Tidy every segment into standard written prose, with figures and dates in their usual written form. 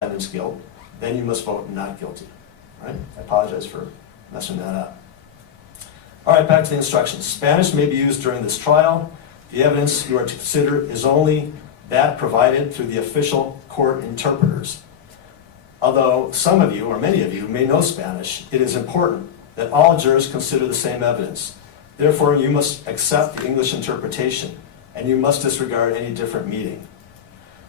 defendant's guilt, then you must vote not guilty. Right? I apologize for messing that up. All right, back to the instructions. Spanish may be used during this trial. The evidence you are to consider is only that provided through the official court interpreters. Although some of you, or many of you, may know Spanish, it is important that all jurors consider the same evidence. Therefore, you must accept the English interpretation, and you must disregard any different meaning.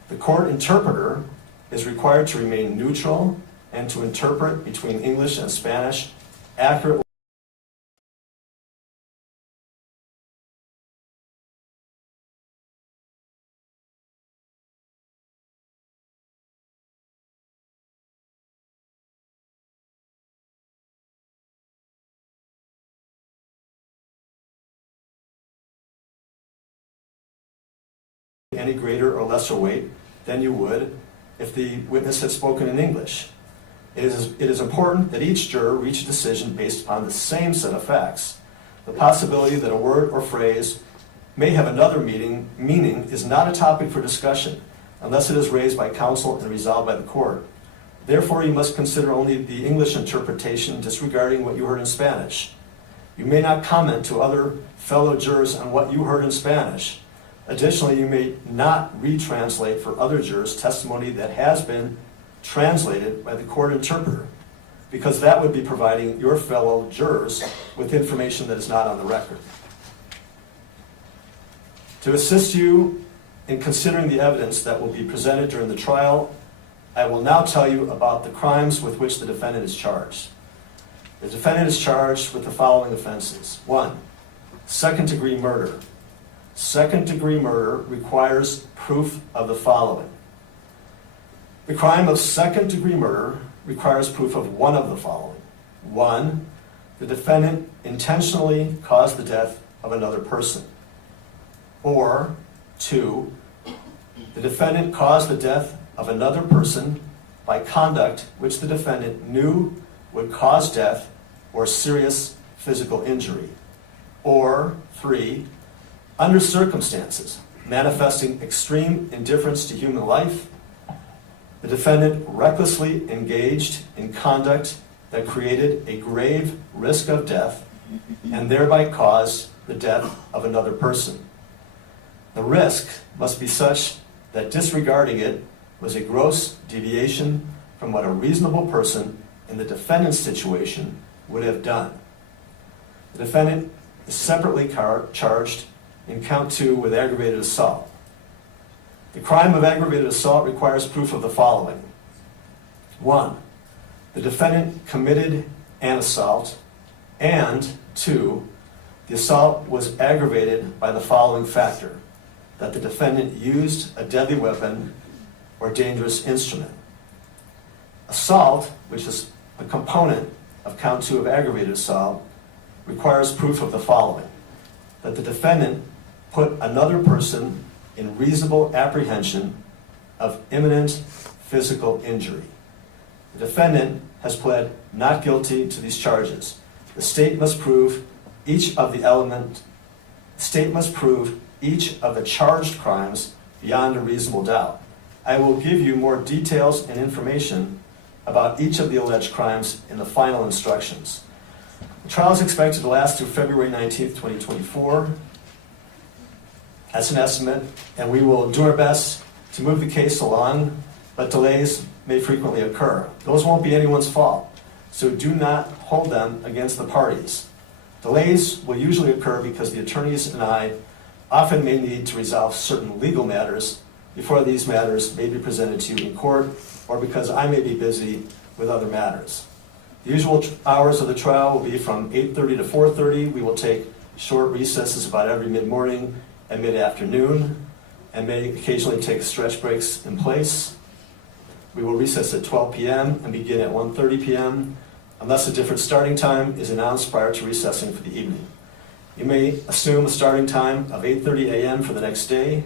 The court interpreter is required to remain neutral and to interpret between English and Spanish accurately. Any greater or lesser weight than you would if the witness had spoken in English. It is important that each juror reach a decision based upon the same set of facts. The possibility that a word or phrase may have another meaning is not a topic for discussion unless it is raised by counsel and resolved by the court. Therefore, you must consider only the English interpretation, disregarding what you heard in Spanish. You may not comment to other fellow jurors on what you heard in Spanish. Additionally, you may not retranslate for other jurors testimony that has been translated by the court interpreter, because that would be providing your fellow jurors with information that is not on the record. To assist you in considering the evidence that will be presented during the trial, I will now tell you about the crimes with which the defendant is charged. The defendant is charged with the following offenses. 1. Second-degree murder. Second-degree murder requires proof of the following. The crime of second-degree murder requires proof of one of the following. 1. The defendant intentionally caused the death of another person. Or 2. The defendant caused the death of another person by conduct which the defendant knew would cause death or serious physical injury. Or 3. Under circumstances manifesting extreme indifference to human life, the defendant recklessly engaged in conduct that created a grave risk of death and thereby caused the death of another person. The risk must be such that disregarding it was a gross deviation from what a reasonable person in the defendant's situation would have done. The defendant is separately charged in count 2 with aggravated assault. The crime of aggravated assault requires proof of the following. 1. The defendant committed an assault, and 2. The assault was aggravated by the following factor: that the defendant used a deadly weapon or dangerous instrument. Assault, which is a component of count 2 of aggravated assault, requires proof of the following: that the defendant put another person in reasonable apprehension of imminent physical injury. The defendant has pled not guilty to these charges. The state must prove each of the charged crimes beyond a reasonable doubt. I will give you more details and information about each of the alleged crimes in the final instructions. The trial is expected to last through February 19th, 2024. That's an estimate, and we will do our best to move the case along, but delays may frequently occur. Those won't be anyone's fault, so do not hold them against the parties. Delays will usually occur because the attorneys and I often may need to resolve certain legal matters before these matters may be presented to you in court, or because I may be busy with other matters. The usual hours of the trial will be from 8:30 to 4:30. We will take short recesses about every mid-morning and mid-afternoon, and may occasionally take stretch breaks in place. We will recess at 12 p.m. and begin at 1:30 p.m. unless a different starting time is announced prior to recessing for the evening. You may assume a starting time of 8:30 a.m. for the next day.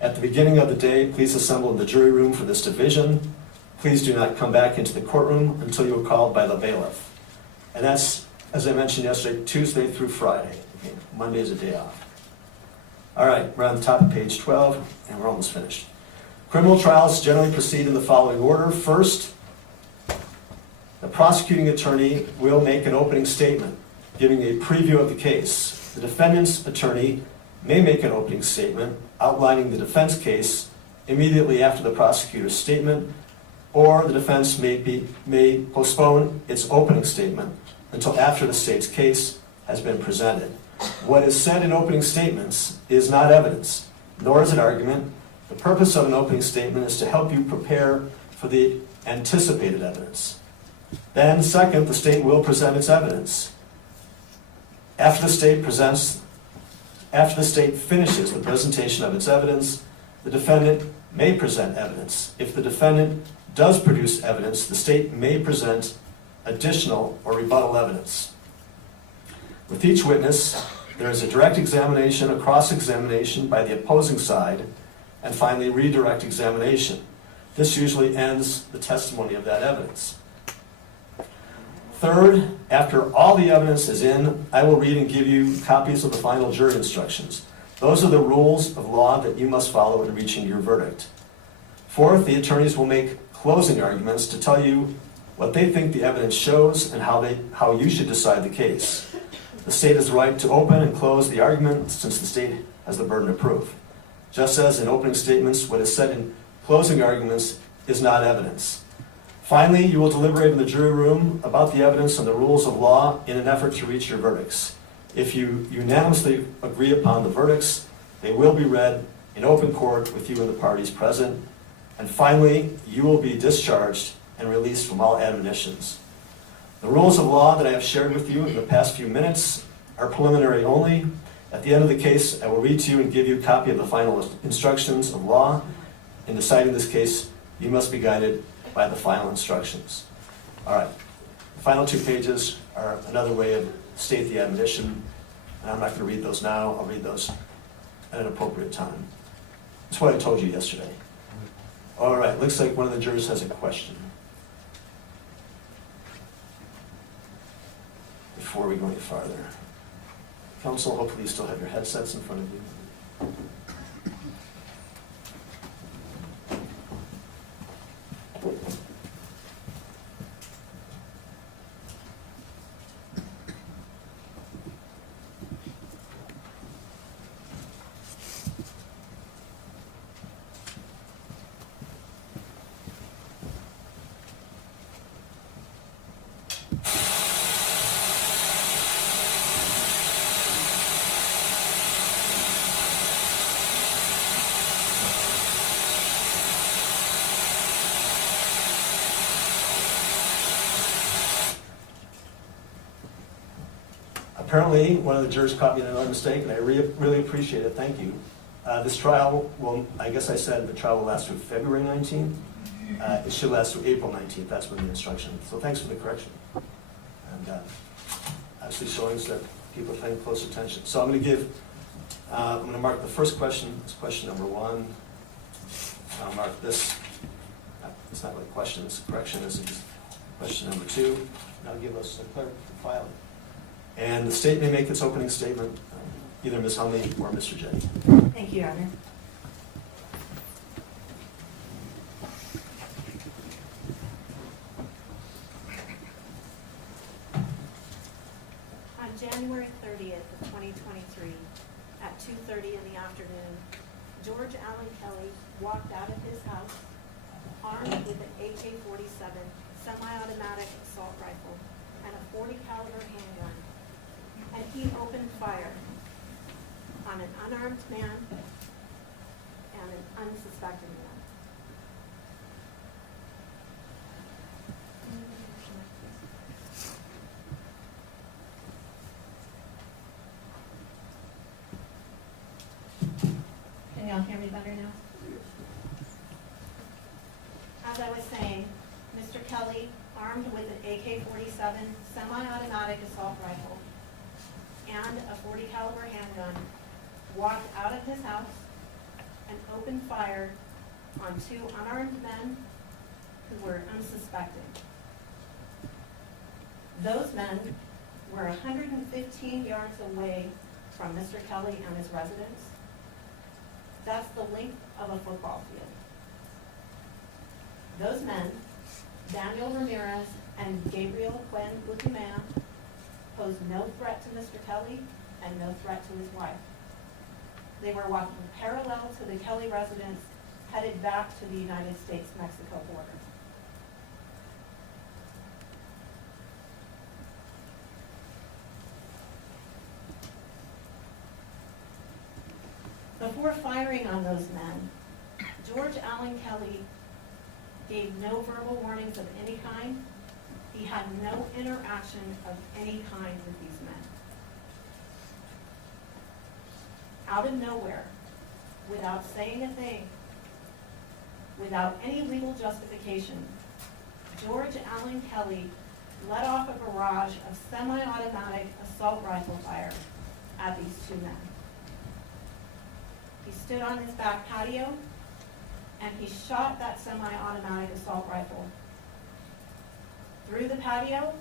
At the beginning of the day, please assemble in the jury room for this division. Please do not come back into the courtroom until you are called by the bailiff. And that's, as I mentioned yesterday, Tuesday through Friday. Monday is a day off. All right, we're on the top of page 12, and we're almost finished. Criminal trials generally proceed in the following order. First, the prosecuting attorney will make an opening statement, giving a preview of the case. The defendant's attorney may make an opening statement outlining the defense case immediately after the prosecutor's statement, or the defense may postpone its opening statement until after the state's case has been presented. What is said in opening statements is not evidence, nor is it argument. The purpose of an opening statement is to help you prepare for the anticipated evidence. Then, second, the state will present its evidence. After the state finishes the presentation of its evidence, the defendant may present evidence. If the defendant does produce evidence, the state may present additional or rebuttal evidence. With each witness, there is a direct examination, a cross-examination by the opposing side, and finally redirect examination. This usually ends the testimony of that evidence. Third, after all the evidence is in, I will read and give you copies of the final jury instructions. Those are the rules of law that you must follow in reaching your verdict. Fourth, the attorneys will make closing arguments to tell you what they think the evidence shows and how you should decide the case. The state has the right to open and close the argument since the state has the burden of proof. Just as in opening statements, what is said in closing arguments is not evidence. Finally, you will deliberate in the jury room about the evidence and the rules of law in an effort to reach your verdicts. If you unanimously agree upon the verdicts, they will be read in open court with you and the parties present. And finally, you will be discharged and released from all admonitions. The rules of law that I have shared with you in the past few minutes are preliminary only. At the end of the case, I will read to you and give you a copy of the final instructions of law. In deciding this case, you must be guided by the final instructions. All right, the final 2 pages are another way of state the admonition, and I'm not going to read those now. I'll read those at an appropriate time. That's what I told you yesterday. All right, looks like one of the jurors has a question. Before we go any farther. Counsel, hopefully you still have your headsets in front of you. Apparently, one of the jurors caught me in another mistake, and I really appreciate it. Thank you. This trial will, I guess I said the trial will last through February 19th. It should last through April 19th. That's when the instruction. So thanks for the correction. And actually showing us that people are paying close attention. So I'm going to mark the first question. It's question number 1. I'll mark this. It's not really a question, it's a correction. This is question number 2. And I'll give us the clerk for filing. And the state may make its opening statement, either Ms. Hunley or Mr. Jenny. Thank you, Your Honor. On January 30th of 2023, at 2:30 in the afternoon, George Allen Kelly walked out of his house armed with an AK-47 semi-automatic assault rifle and a .40 caliber handgun. And he opened fire on an unarmed man and an unsuspecting man. Can y'all hear me better now? As I was saying, Mr. Kelly, armed with an AK-47 semi-automatic assault rifle and a .40 caliber handgun, walked out of his house and opened fire on 2 unarmed men who were unsuspecting. Those men were 115 yards away from Mr. Kelly and his residence. That's the length of a football field. Those men, Daniel Ramirez and Gabriel Quinn Butimea, posed no threat to Mr. Kelly and no threat to his wife. They were walking parallel to the Kelly residence, headed back to the United States-Mexico border. Before firing on those men, George Allen Kelly gave no verbal warnings of any kind. He had no interaction of any kind with these men. Out of nowhere, without saying a thing, without any legal justification, George Allen Kelly let off a barrage of semi-automatic assault rifle fire at these two men. He stood on his back patio and he shot that semi-automatic assault rifle through the patio,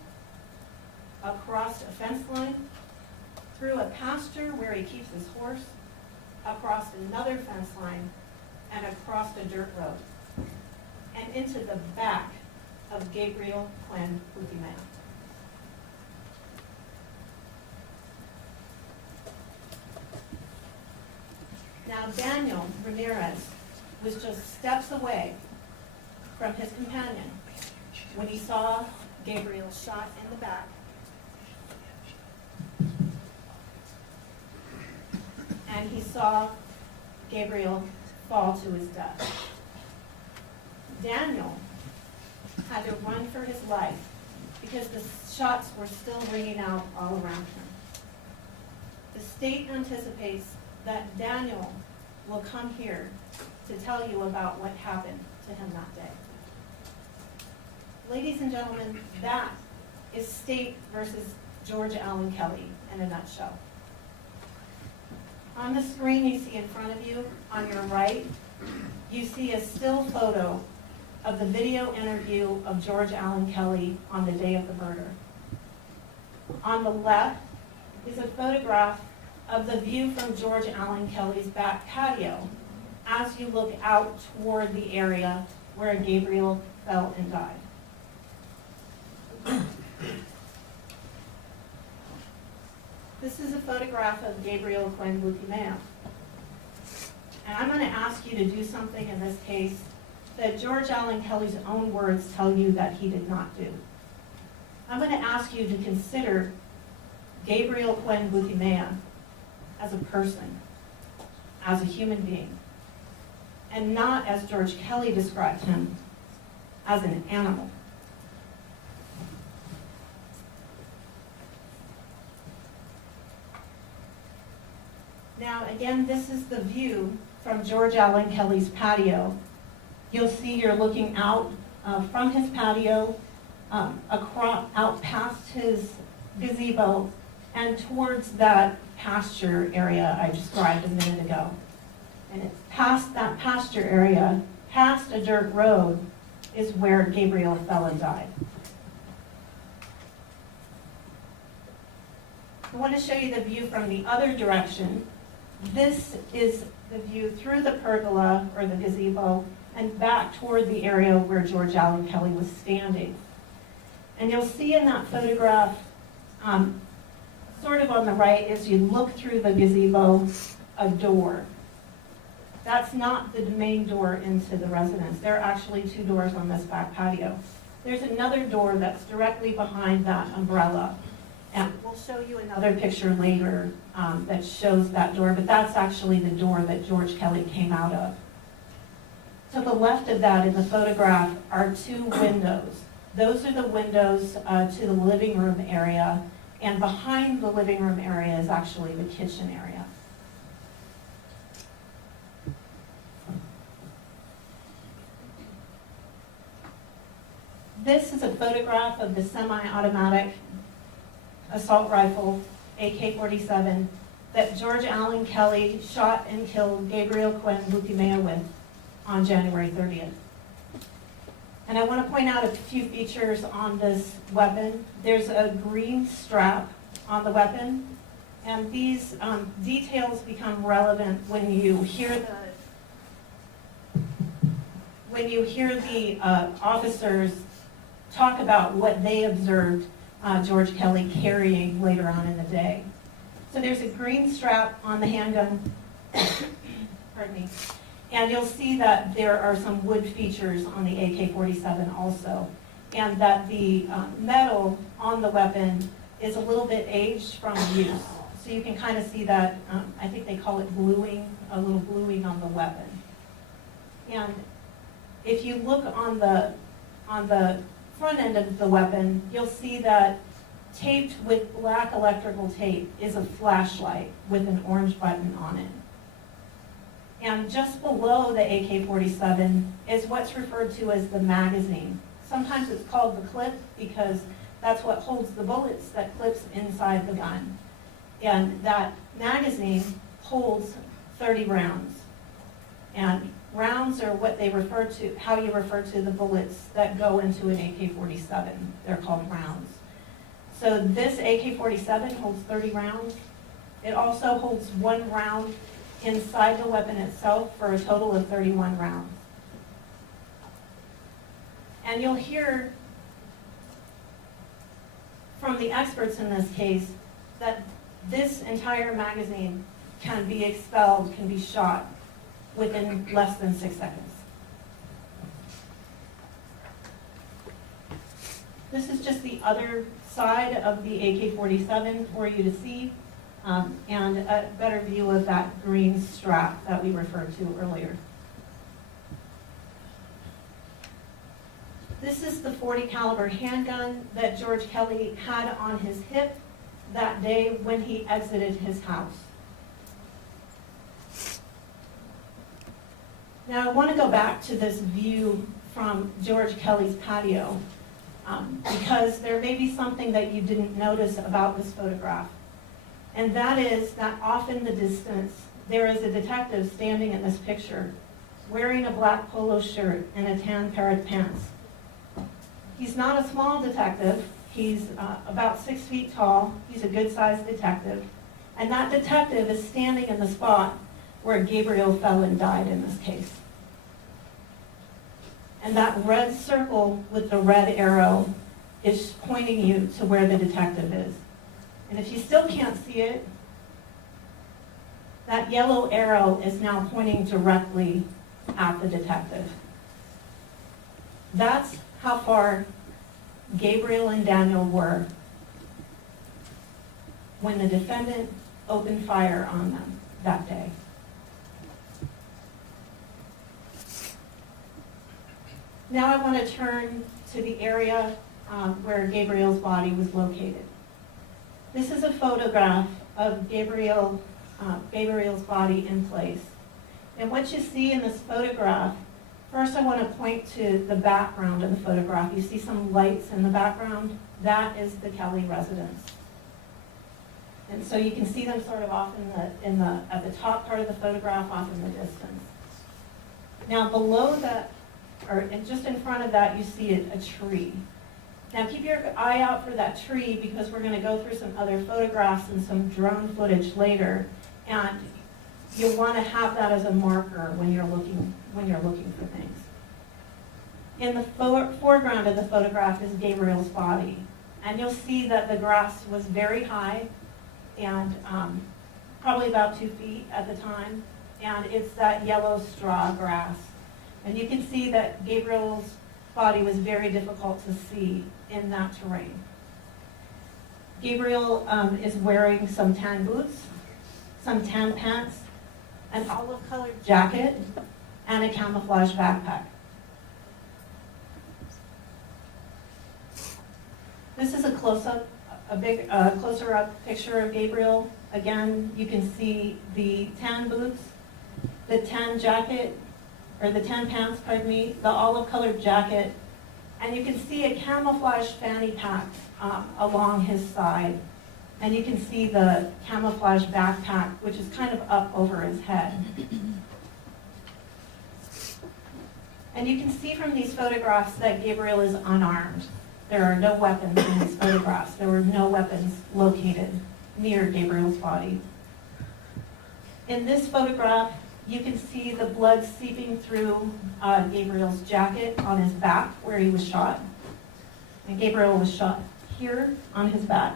across a fence line, through a pasture where he keeps his horse, across another fence line, and across a dirt road, and into the back of Gabriel Quinn Butimea. Now, Daniel Ramirez was just steps away from his companion when he saw Gabriel shot in the back. And he saw Gabriel fall to his death. Daniel had to run for his life because the shots were still ringing out all around him. The state anticipates that Daniel will come here to tell you about what happened to him that day. Ladies and gentlemen, that is state versus George Allen Kelly in a nutshell. On the screen you see in front of you, on your right, you see a still photo of the video interview of George Allen Kelly on the day of the murder. On the left is a photograph of the view from George Allen Kelly's back patio as you look out toward the area where Gabriel fell and died. This is a photograph of Gabriel Quinn Butimea. And I'm going to ask you to do something in this case that George Allen Kelly's own words tell you that he did not do. I'm going to ask you to consider Gabriel Quinn Butimea as a person, as a human being, and not as George Kelly described him, as an animal. Now, again, this is the view from George Allen Kelly's patio. You'll see you're looking out from his patio, out past his gazebo, and towards that pasture area I described a minute ago. And it's past that pasture area, past a dirt road, is where Gabriel fell and died. I want to show you the view from the other direction. This is the view through the pergola, or the gazebo, and back toward the area where George Allen Kelly was standing. And you'll see in that photograph, sort of on the right, as you look through the gazebo, a door. That's not the main door into the residence. There are actually two doors on this back patio. There's another door that's directly behind that umbrella. And we'll show you another picture later that shows that door, but that's actually the door that George Kelly came out of. To the left of that in the photograph are two windows. Those are the windows to the living room area, and behind the living room area is actually the kitchen area. This is a photograph of the semi-automatic assault rifle, AK-47, that George Allen Kelly shot and killed Gabriel Quinn Butimea with on January 30th. And I want to point out a few features on this weapon. There's a green strap on the weapon, and these details become relevant when you hear when you hear the officers talk about what they observed George Kelly carrying later on in the day. So there's a green strap on the handgun, pardon me, and you'll see that there are some wood features on the AK-47 also, and that the metal on the weapon is a little bit aged from use. So you can kind of see that, I think they call it bluing, a little bluing on the weapon. And if you look on the front end of the weapon, you'll see that taped with black electrical tape is a flashlight with an orange button on it. And just below the AK-47 is what's referred to as the magazine. Sometimes it's called the clip because that's what holds the bullets that clips inside the gun. And that magazine holds 30 rounds. And rounds are what they refer to, how you refer to the bullets that go into an AK-47. They're called rounds. So this AK-47 holds 30 rounds. It also holds 1 round inside the weapon itself for a total of 31 rounds. And you'll hear from the experts in this case that this entire magazine can be expelled, can be shot within less than 6 seconds. This is just the other side of the AK-47 for you to see, and a better view of that green strap that we referred to earlier. This is the .40 caliber handgun that George Kelly had on his hip that day when he exited his house. Now I want to go back to this view from George Kelly's patio because there may be something that you didn't notice about this photograph. And that is that off in the distance, there is a detective standing in this picture wearing a black polo shirt and a tan pair of pants. He's not a small detective. He's about 6 feet tall. He's a good-sized detective. And that detective is standing in the spot where Gabriel fell and died in this case. And that red circle with the red arrow is pointing you to where the detective is. And if you still can't see it, that yellow arrow is now pointing directly at the detective. That's how far Gabriel and Daniel were when the defendant opened fire on them that day. Now I want to turn to the area where Gabriel's body was located. This is a photograph of Gabriel's body in place. And what you see in this photograph, first I want to point to the background of the photograph. You see some lights in the background? That is the Kelly residence. And so you can see them sort of off at the top part of the photograph, off in the distance. Now below that, or just in front of that, you see a tree. Now keep your eye out for that tree because we're going to go through some other photographs and some drone footage later, and you'll want to have that as a marker when you're looking for things. In the foreground of the photograph is Gabriel's body, and you'll see that the grass was very high and probably about 2 feet at the time, and it's that yellow straw grass. And you can see that Gabriel's body was very difficult to see in that terrain. Gabriel is wearing some tan boots, some tan pants, an olive-colored jacket, and a camouflage backpack. This is a close-up, closer-up picture of Gabriel. Again, you can see the tan boots, the tan jacket, or the tan pants, pardon me, the olive-colored jacket, and you can see a camouflage fanny pack along his side. And you can see the camouflage backpack, which is kind of up over his head. And you can see from these photographs that Gabriel is unarmed. There are no weapons in these photographs. There were no weapons located near Gabriel's body. In this photograph, You can see the blood seeping through Gabriel's jacket on his back where he was shot. And Gabriel was shot here on his back.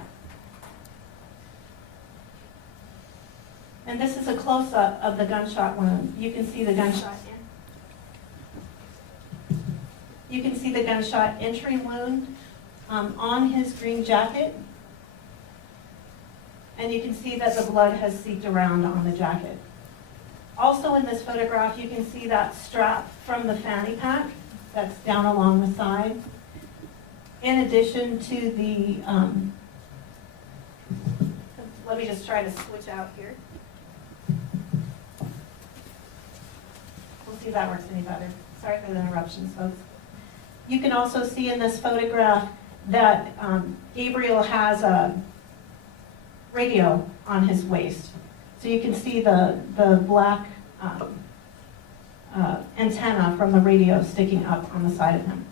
And this is a close-up of the gunshot wound. You can see the gunshot You can see the gunshot entry wound on his green jacket. And you can see that the blood has seeped around on the jacket. Also in this photograph, you can see that strap from the fanny pack that's down along the side. In addition to the, let me just try to switch out here. We'll see if that works any better. Sorry for the interruptions, folks. You can also see in this photograph that Gabriel has a radio on his waist. So you can see the black antenna from the radio sticking up on the side of him.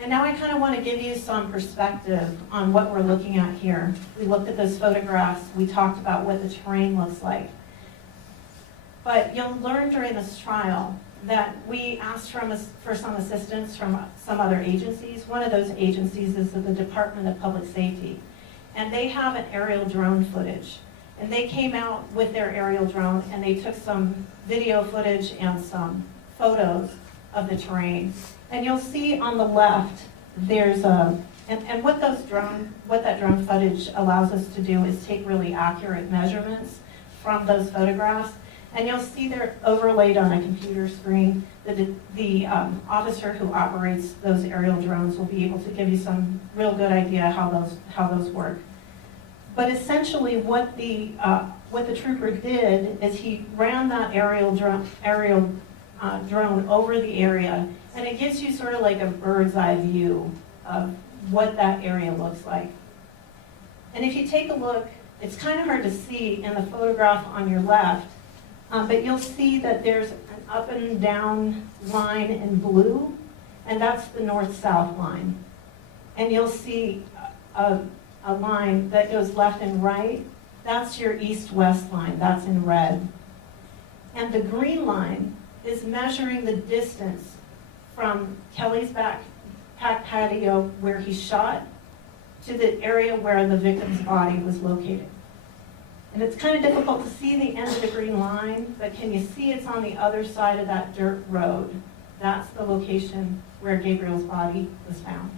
And now I kind of want to give you some perspective on what we're looking at here. We looked at those photographs. We talked about what the terrain looks like. But you'll learn during this trial that we asked for some assistance from some other agencies. One of those agencies is the Department of Public Safety. And they have an aerial drone footage. And they came out with their aerial drone and they took some video footage and some photos of the terrain. And you'll see on the left, there's and what that drone footage allows us to do is take really accurate measurements from those photographs. And you'll see they're overlaid on a computer screen. The officer who operates those aerial drones will be able to give you some real good idea how those work. But essentially, what the trooper did is he ran that aerial drone over the area, and it gives you sort of like a bird's eye view of what that area looks like. And if you take a look, it's kind of hard to see in the photograph on your left. But you'll see that there's an up and down line in blue, and that's the north-south line. And you'll see a line that goes left and right. That's your east-west line. That's in red. And the green line is measuring the distance from Kelly's back patio where he shot to the area where the victim's body was located. And it's kind of difficult to see the end of the green line, but can you see it's on the other side of that dirt road? That's the location where Gabriel's body was found.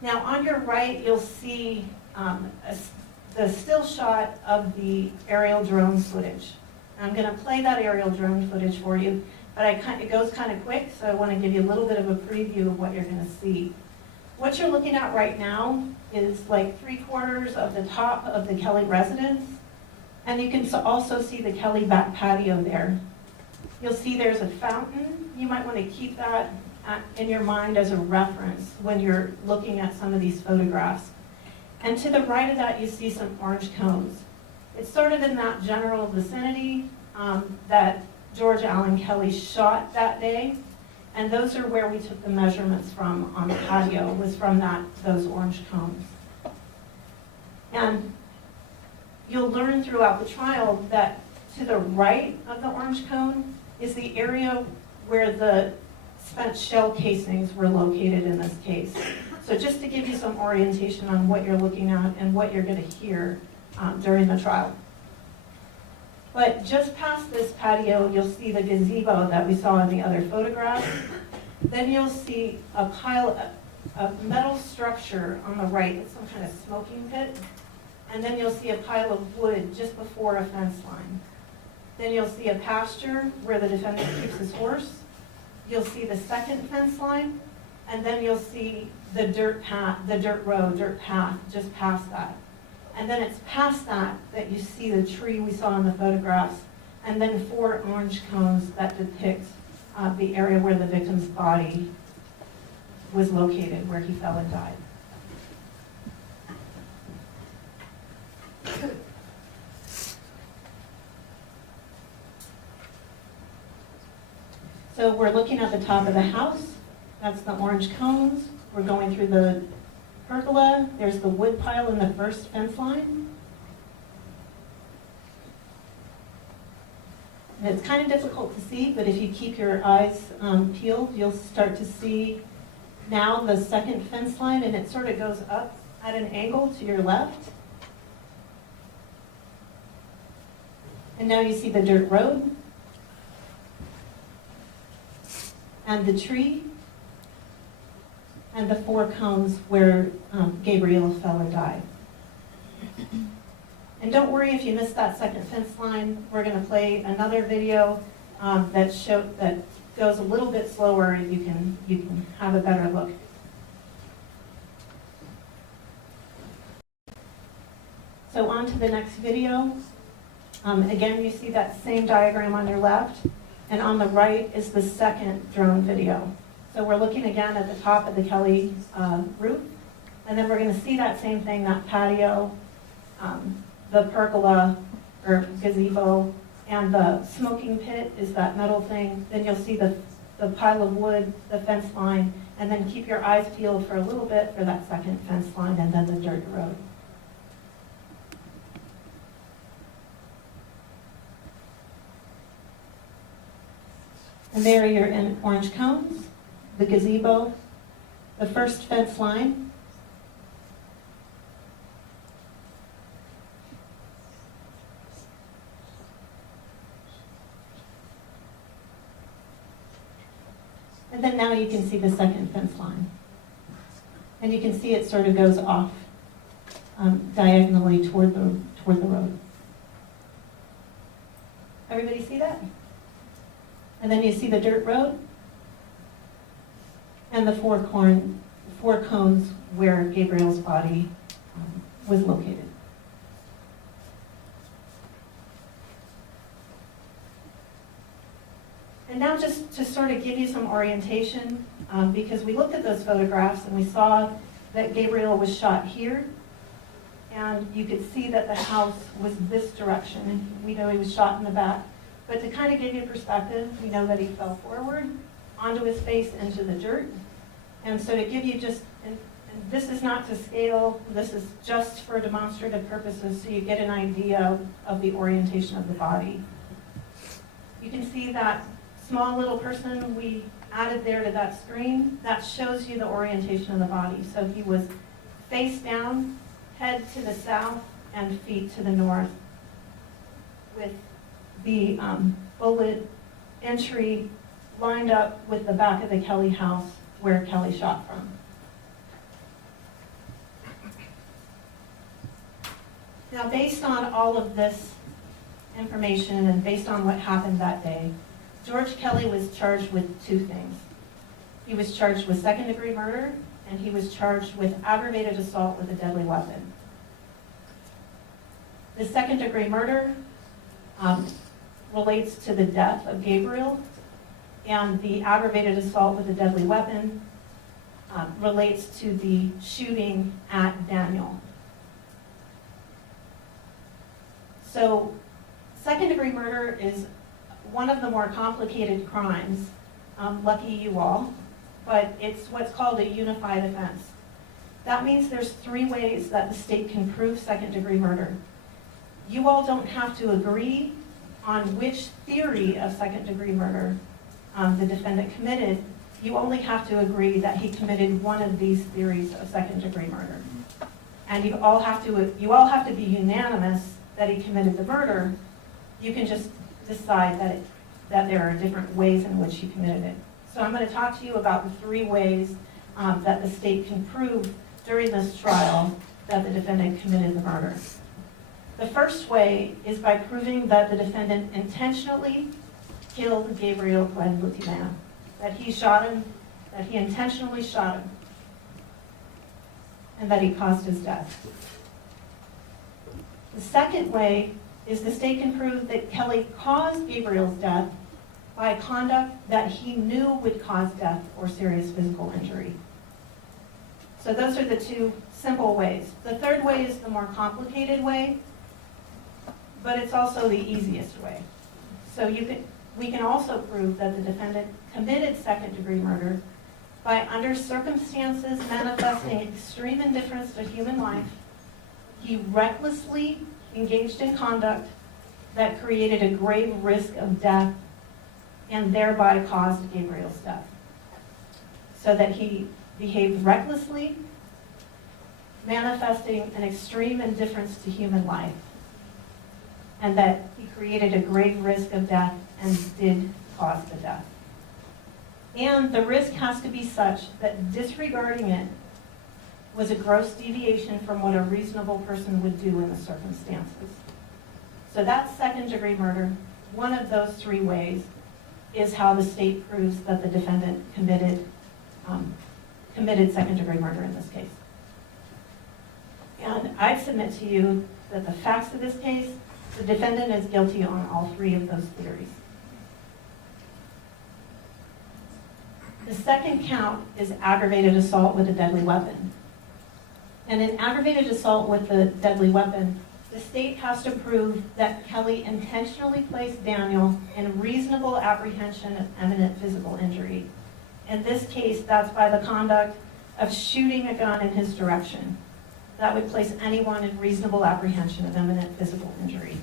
Now on your right, you'll see the still shot of the aerial drone footage. I'm going to play that aerial drone footage for you, but it goes kind of quick, so I want to give you a little bit of a preview of what you're going to see. What you're looking at right now is like 3/4 of the top of the Kelly residence, and you can also see the Kelly back patio there. You'll see there's a fountain. You might want to keep that in your mind as a reference when you're looking at some of these photographs. And to the right of that, you see some orange cones. It's sort of in that general vicinity that George Allen Kelly shot that day. And those are where we took the measurements from on the patio, was from those orange cones. And you'll learn throughout the trial that to the right of the orange cone is the area where the spent shell casings were located in this case. So just to give you some orientation on what you're looking at and what you're going to hear during the trial. But just past this patio, you'll see the gazebo that we saw in the other photograph. Then you'll see a pile of metal structure on the right. It's some kind of smoking pit. And then you'll see a pile of wood just before a fence line. Then you'll see a pasture where the defendant keeps his horse. You'll see the second fence line. And then you'll see the dirt path just past that. And then it's past that you see the tree we saw in the photographs, and then 4 orange cones that depict the area where the victim's body was located, where he fell and died. So we're looking at the top of the house. That's the orange cones. We're going through the pergola, there's the wood pile in the first fence line. And it's kind of difficult to see, but if you keep your eyes peeled, you'll start to see now the second fence line, and it sort of goes up at an angle to your left. And now you see the dirt road and the tree and the 4 cones where Gabriel fell or died. And don't worry if you missed that second fence line. We're going to play another video that goes a little bit slower, and you can have a better look. So on to the next video. Again, you see that same diagram on your left, and on the right is the second drone video. So we're looking again at the top of the Kelly roof, and then we're going to see that same thing, that patio, the pergola or gazebo, and the smoking pit is that metal thing. Then you'll see the pile of wood, the fence line, and then keep your eyes peeled for a little bit for that second fence line, and then the dirt road. And there are your orange cones, the gazebo, the first fence line, and then now you can see the second fence line. And you can see it sort of goes off diagonally toward the road. Everybody see that? And then you see the dirt road and the 4 cones where Gabriel's body was located. And now just to sort of give you some orientation, because we looked at those photographs and we saw that Gabriel was shot here, and you could see that the house was this direction, and we know he was shot in the back. But to kind of give you perspective, we know that he fell forward onto his face into the dirt. And so to give you just, and this is not to scale, this is just for demonstrative purposes, so you get an idea of the orientation of the body. You can see that small little person we added there to that screen. That shows you the orientation of the body. So he was face down, head to the south, and feet to the north, with the bullet entry lined up with the back of the Kelly house where Kelly shot from. Now, based on all of this information and based on what happened that day, George Kelly was charged with 2 things. He was charged with second-degree murder, and he was charged with aggravated assault with a deadly weapon. The second-degree murder relates to the death of Gabriel, and the aggravated assault with a deadly weapon relates to the shooting at Daniel. So second-degree murder is one of the more complicated crimes, lucky you all, but it's what's called a unified offense. That means there's 3 ways that the state can prove second-degree murder. You all don't have to agree on which theory of second-degree murder the defendant committed. You only have to agree that he committed one of these theories of second-degree murder. And you all have to be unanimous that he committed the murder. You can just decide that there are different ways in which he committed it. So I'm going to talk to you about the 3 ways that the state can prove during this trial that the defendant committed the murder. The first way is by proving that the defendant intentionally killed Gabriel Glenn Lutina, that he shot him, that he intentionally shot him, and that he caused his death. The second way is the state can prove that Kelly caused Gabriel's death by conduct that he knew would cause death or serious physical injury. So those are the 2 simple ways. The third way is the more complicated way, but it's also the easiest way. So we can also prove that the defendant committed second-degree murder by under circumstances manifesting extreme indifference to human life, he recklessly engaged in conduct that created a grave risk of death and thereby caused Gabriel's death. So that he behaved recklessly, manifesting an extreme indifference to human life, and that he created a grave risk of death and did cause the death. And the risk has to be such that disregarding it was a gross deviation from what a reasonable person would do in the circumstances. So that's second-degree murder. One of those three ways is how the state proves that the defendant committed second-degree murder in this case. And I submit to you that the facts of this case, the defendant is guilty on all three of those theories. The second count is aggravated assault with a deadly weapon. And in aggravated assault with a deadly weapon, the state has to prove that Kelly intentionally placed Daniel in reasonable apprehension of imminent physical injury. In this case, that's by the conduct of shooting a gun in his direction. That would place anyone in reasonable apprehension of imminent physical injury.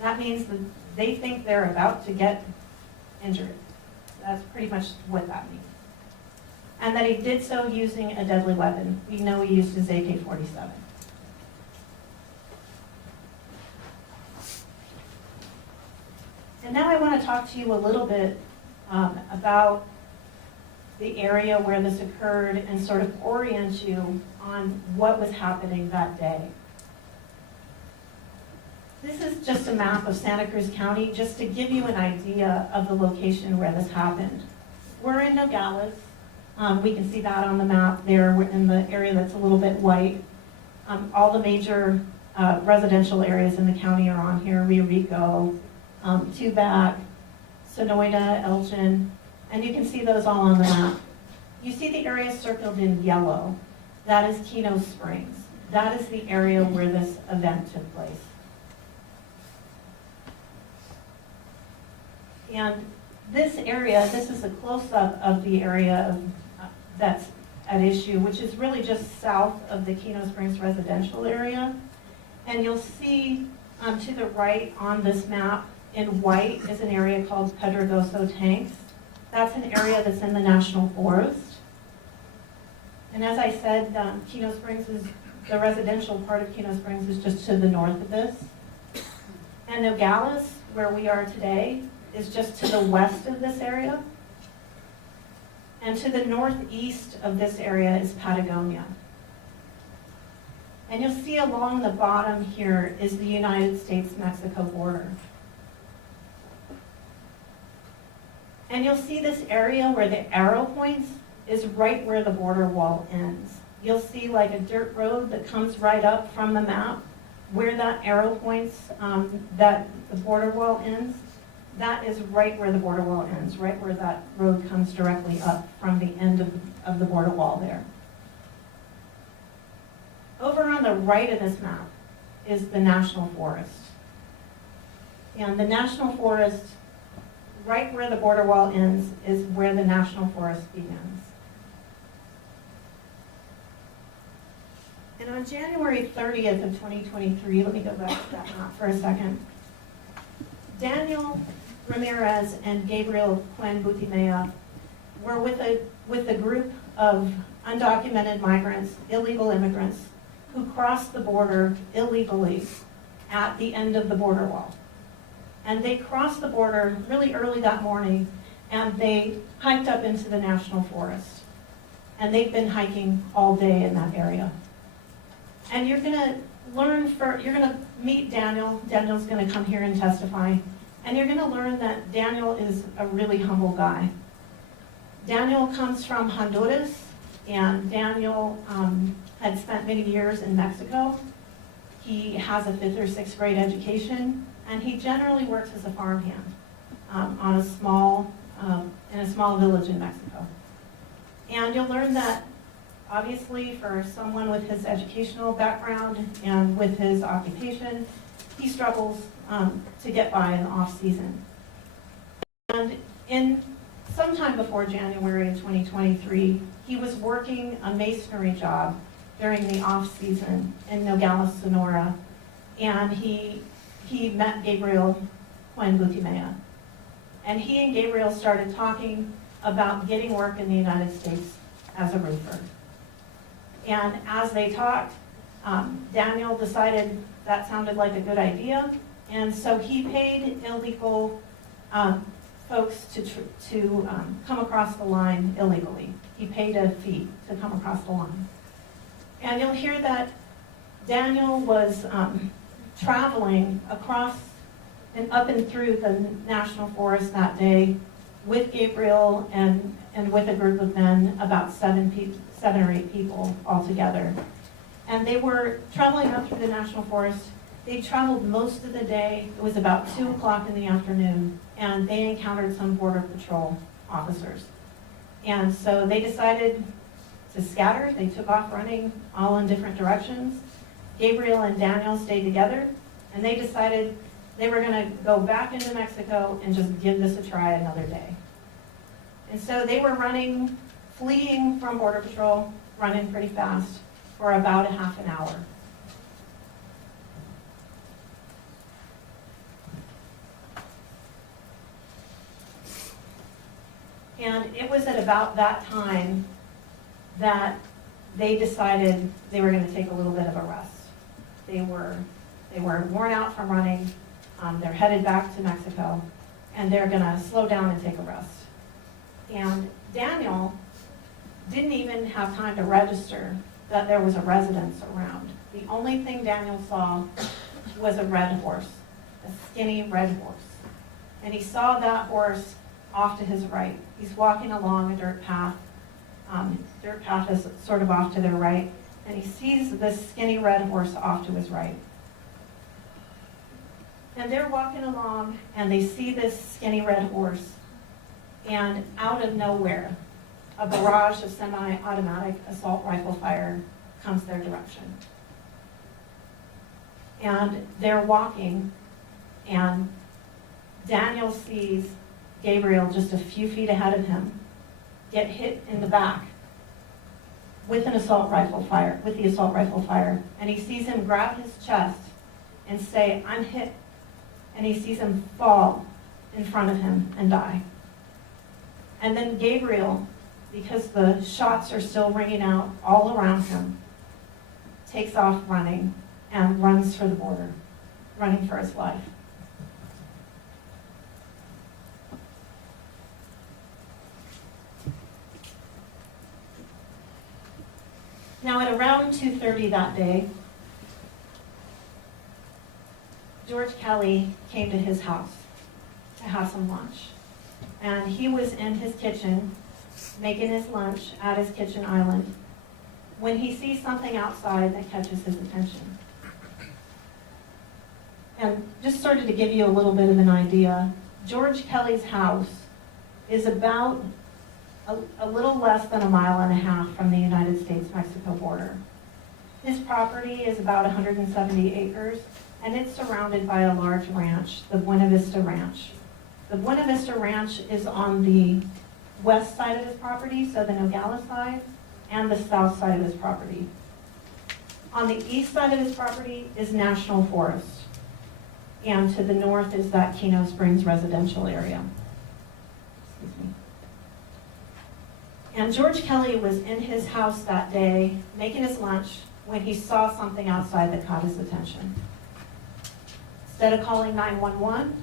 That means that they think they're about to get injured. That's pretty much what that means. And that he did so using a deadly weapon. We know he used his AK-47. And now I want to talk to you a little bit about the area where this occurred and sort of orient you on what was happening that day. This is just a map of Santa Cruz County, just to give you an idea of the location where this happened. We're in Nogales. We can see that on the map there. We're in the area that's a little bit white. All the major residential areas in the county are on here. Rio Rico, Tubac, Sonoita, Elgin, and you can see those all on the map. You see the area circled in yellow. That is Keno Springs. That is the area where this event took place. And this area, this is a close-up of the area that's at issue, which is really just south of the Keno Springs residential area. And you'll see to the right on this map in white is an area called Pedregoso Tanks. That's an area that's in the National Forest. And as I said, Keno Springs is, the residential part of Keno Springs is just to the north of this. And Nogales, where we are today, is just to the west of this area. And to the northeast of this area is Patagonia. And you'll see along the bottom here is the United States-Mexico border. And you'll see this area where the arrow points is right where the border wall ends. You'll see like a dirt road that comes right up from the map. Where that arrow points, that the border wall ends, that is right where the border wall ends, right where that road comes directly up from the end of the border wall there. Over on the right of this map is the National Forest. And the National Forest, right where the border wall ends, is where the National Forest begins. And on January 30th of 2023, let me go back to that map for a second. Daniel Ramirez and Gabriel Quinn Butimea were with a group of undocumented migrants, illegal immigrants, who crossed the border illegally at the end of the border wall. And they crossed the border really early that morning, and they hiked up into the National Forest. And they've been hiking all day in that area. And you're gonna meet Daniel. Daniel's gonna come here and testify. And you're gonna learn that Daniel is a really humble guy. Daniel comes from Honduras, and Daniel had spent many years in Mexico. He has a 5th or 6th grade education, and he generally works as a farmhand in a small village in Mexico. And you'll learn that, obviously, for someone with his educational background and with his occupation, he struggles to get by in the off season. And sometime sometime before January of 2023, he was working a masonry job during the off-season in Nogales, Sonora, and he met Gabriel Quinn Butimea. And he and Gabriel started talking about getting work in the United States as a roofer. And as they talked, Daniel decided that sounded like a good idea, and so he paid illegal folks to come across the line illegally. He paid a fee to come across the line. And you'll hear that Daniel was traveling across and up and through the National Forest that day with Gabriel and with a group of men, about 7 or 8 people altogether. And they were traveling up through the National Forest. They traveled most of the day. It was about 2 o'clock in the afternoon, and they encountered some Border Patrol officers. And so they decided to scatter. They took off running all in different directions. Gabriel and Daniel stayed together, and they decided they were going to go back into Mexico and just give this a try another day. And so they were running, fleeing from Border Patrol, running pretty fast for about a half an hour. And it was at about that time that they decided they were going to take a little bit of a rest. They were worn out from running. They're headed back to Mexico, and they're going to slow down and take a rest. And Daniel didn't even have time to register that there was a residence around. The only thing Daniel saw was a red horse, a skinny red horse. And he saw that horse off to his right. He's walking along a dirt path. Dirt path is sort of off to their right, and he sees this skinny red horse off to his right. And they're walking along, and they see this skinny red horse, and out of nowhere, a barrage of semi-automatic assault rifle fire comes their direction. And they're walking, and Daniel sees Gabriel just a few feet ahead of him get hit in the back with the assault rifle fire, and he sees him grab his chest and say, "I'm hit," and he sees him fall in front of him and die. And then Gabriel, because the shots are still ringing out all around him, takes off running and runs for the border, running for his life. Now at around 2:30 that day, George Kelly came to his house to have some lunch. And he was in his kitchen making his lunch at his kitchen island when he sees something outside that catches his attention. And just started to give you a little bit of an idea, George Kelly's house is about a little less than 1.5 miles from the United States-Mexico border. His property is about 170 acres, and it's surrounded by a large ranch, the Buena Vista Ranch. The Buena Vista Ranch is on the west side of his property, so the Nogales side, and the south side of his property. On the east side of his property is National Forest, and to the north is that Keno Springs residential area. Excuse me. And George Kelly was in his house that day making his lunch when he saw something outside that caught his attention. Instead of calling 911,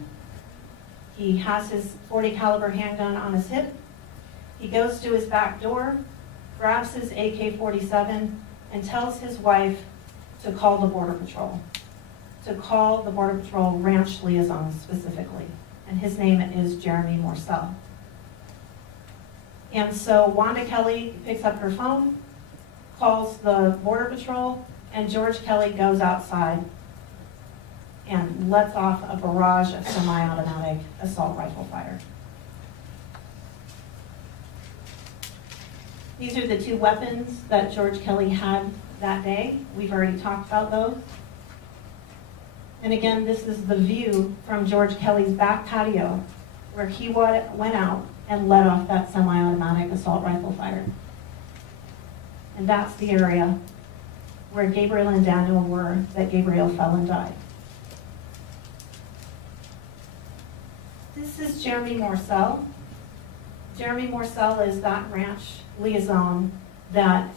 he has his .40 caliber handgun on his hip. He goes to his back door, grabs his AK-47, and tells his wife to call the Border Patrol. To call the Border Patrol ranch liaison specifically. And his name is Jeremy Morcell. And so Wanda Kelly picks up her phone, calls the Border Patrol, and George Kelly goes outside and lets off a barrage of semi-automatic assault rifle fire. These are the 2 weapons that George Kelly had that day. We've already talked about those. And again, this is the view from George Kelly's back patio where he went out and let off that semi-automatic assault rifle fire. And that's the area where Gabriel and Daniel were, that Gabriel fell and died. This is Jeremy Morcell. Jeremy Morcell is that ranch liaison that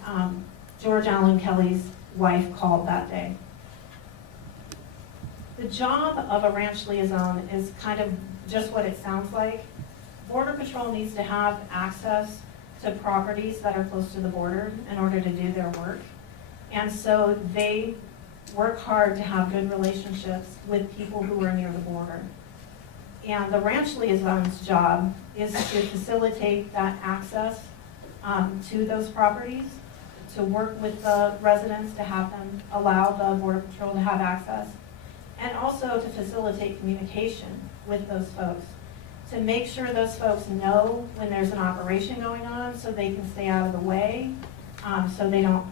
George Allen Kelly's wife called that day. The job of a ranch liaison is kind of just what it sounds like. Border Patrol needs to have access to properties that are close to the border in order to do their work. And so they work hard to have good relationships with people who are near the border. And the ranch liaison's job is to facilitate that access to those properties, to work with the residents to have them allow the Border Patrol to have access, and also to facilitate communication with those folks, to make sure those folks know when there's an operation going on so they can stay out of the way, so they don't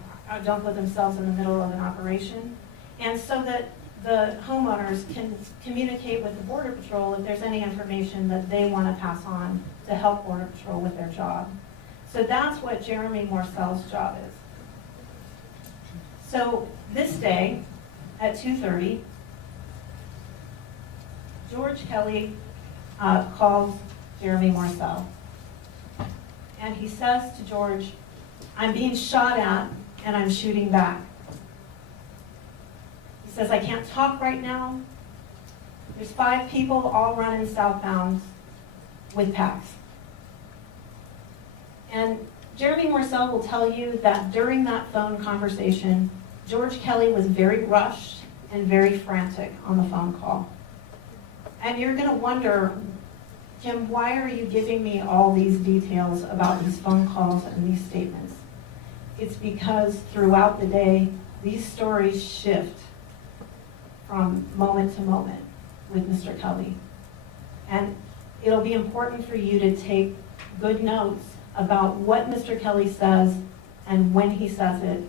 put themselves in the middle of an operation, and so that the homeowners can communicate with the Border Patrol if there's any information that they want to pass on to help Border Patrol with their job. So that's what Jeremy Morcell's job is. So this day at 2:30, George Kelly calls Jeremy Morcell. And he says to George, "I'm being shot at and I'm shooting back." He says, "I can't talk right now. There's 5 people all running southbound with packs." And Jeremy Morcell will tell you that during that phone conversation, George Kelly was very rushed and very frantic on the phone call. And you're going to wonder, Jim, why are you giving me all these details about these phone calls and these statements? It's because throughout the day, these stories shift from moment to moment with Mr. Kelly. And it'll be important for you to take good notes about what Mr. Kelly says and when he says it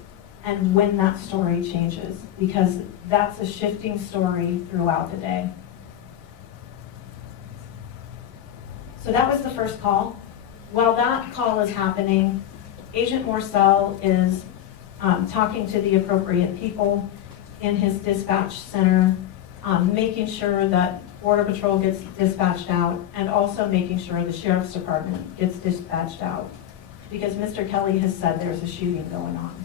and when that story changes, because that's a shifting story throughout the day. So that was the first call. While that call is happening, Agent Morcell is talking to the appropriate people in his dispatch center, making sure that Border Patrol gets dispatched out, and also making sure the Sheriff's Department gets dispatched out, because Mr. Kelly has said there's a shooting going on.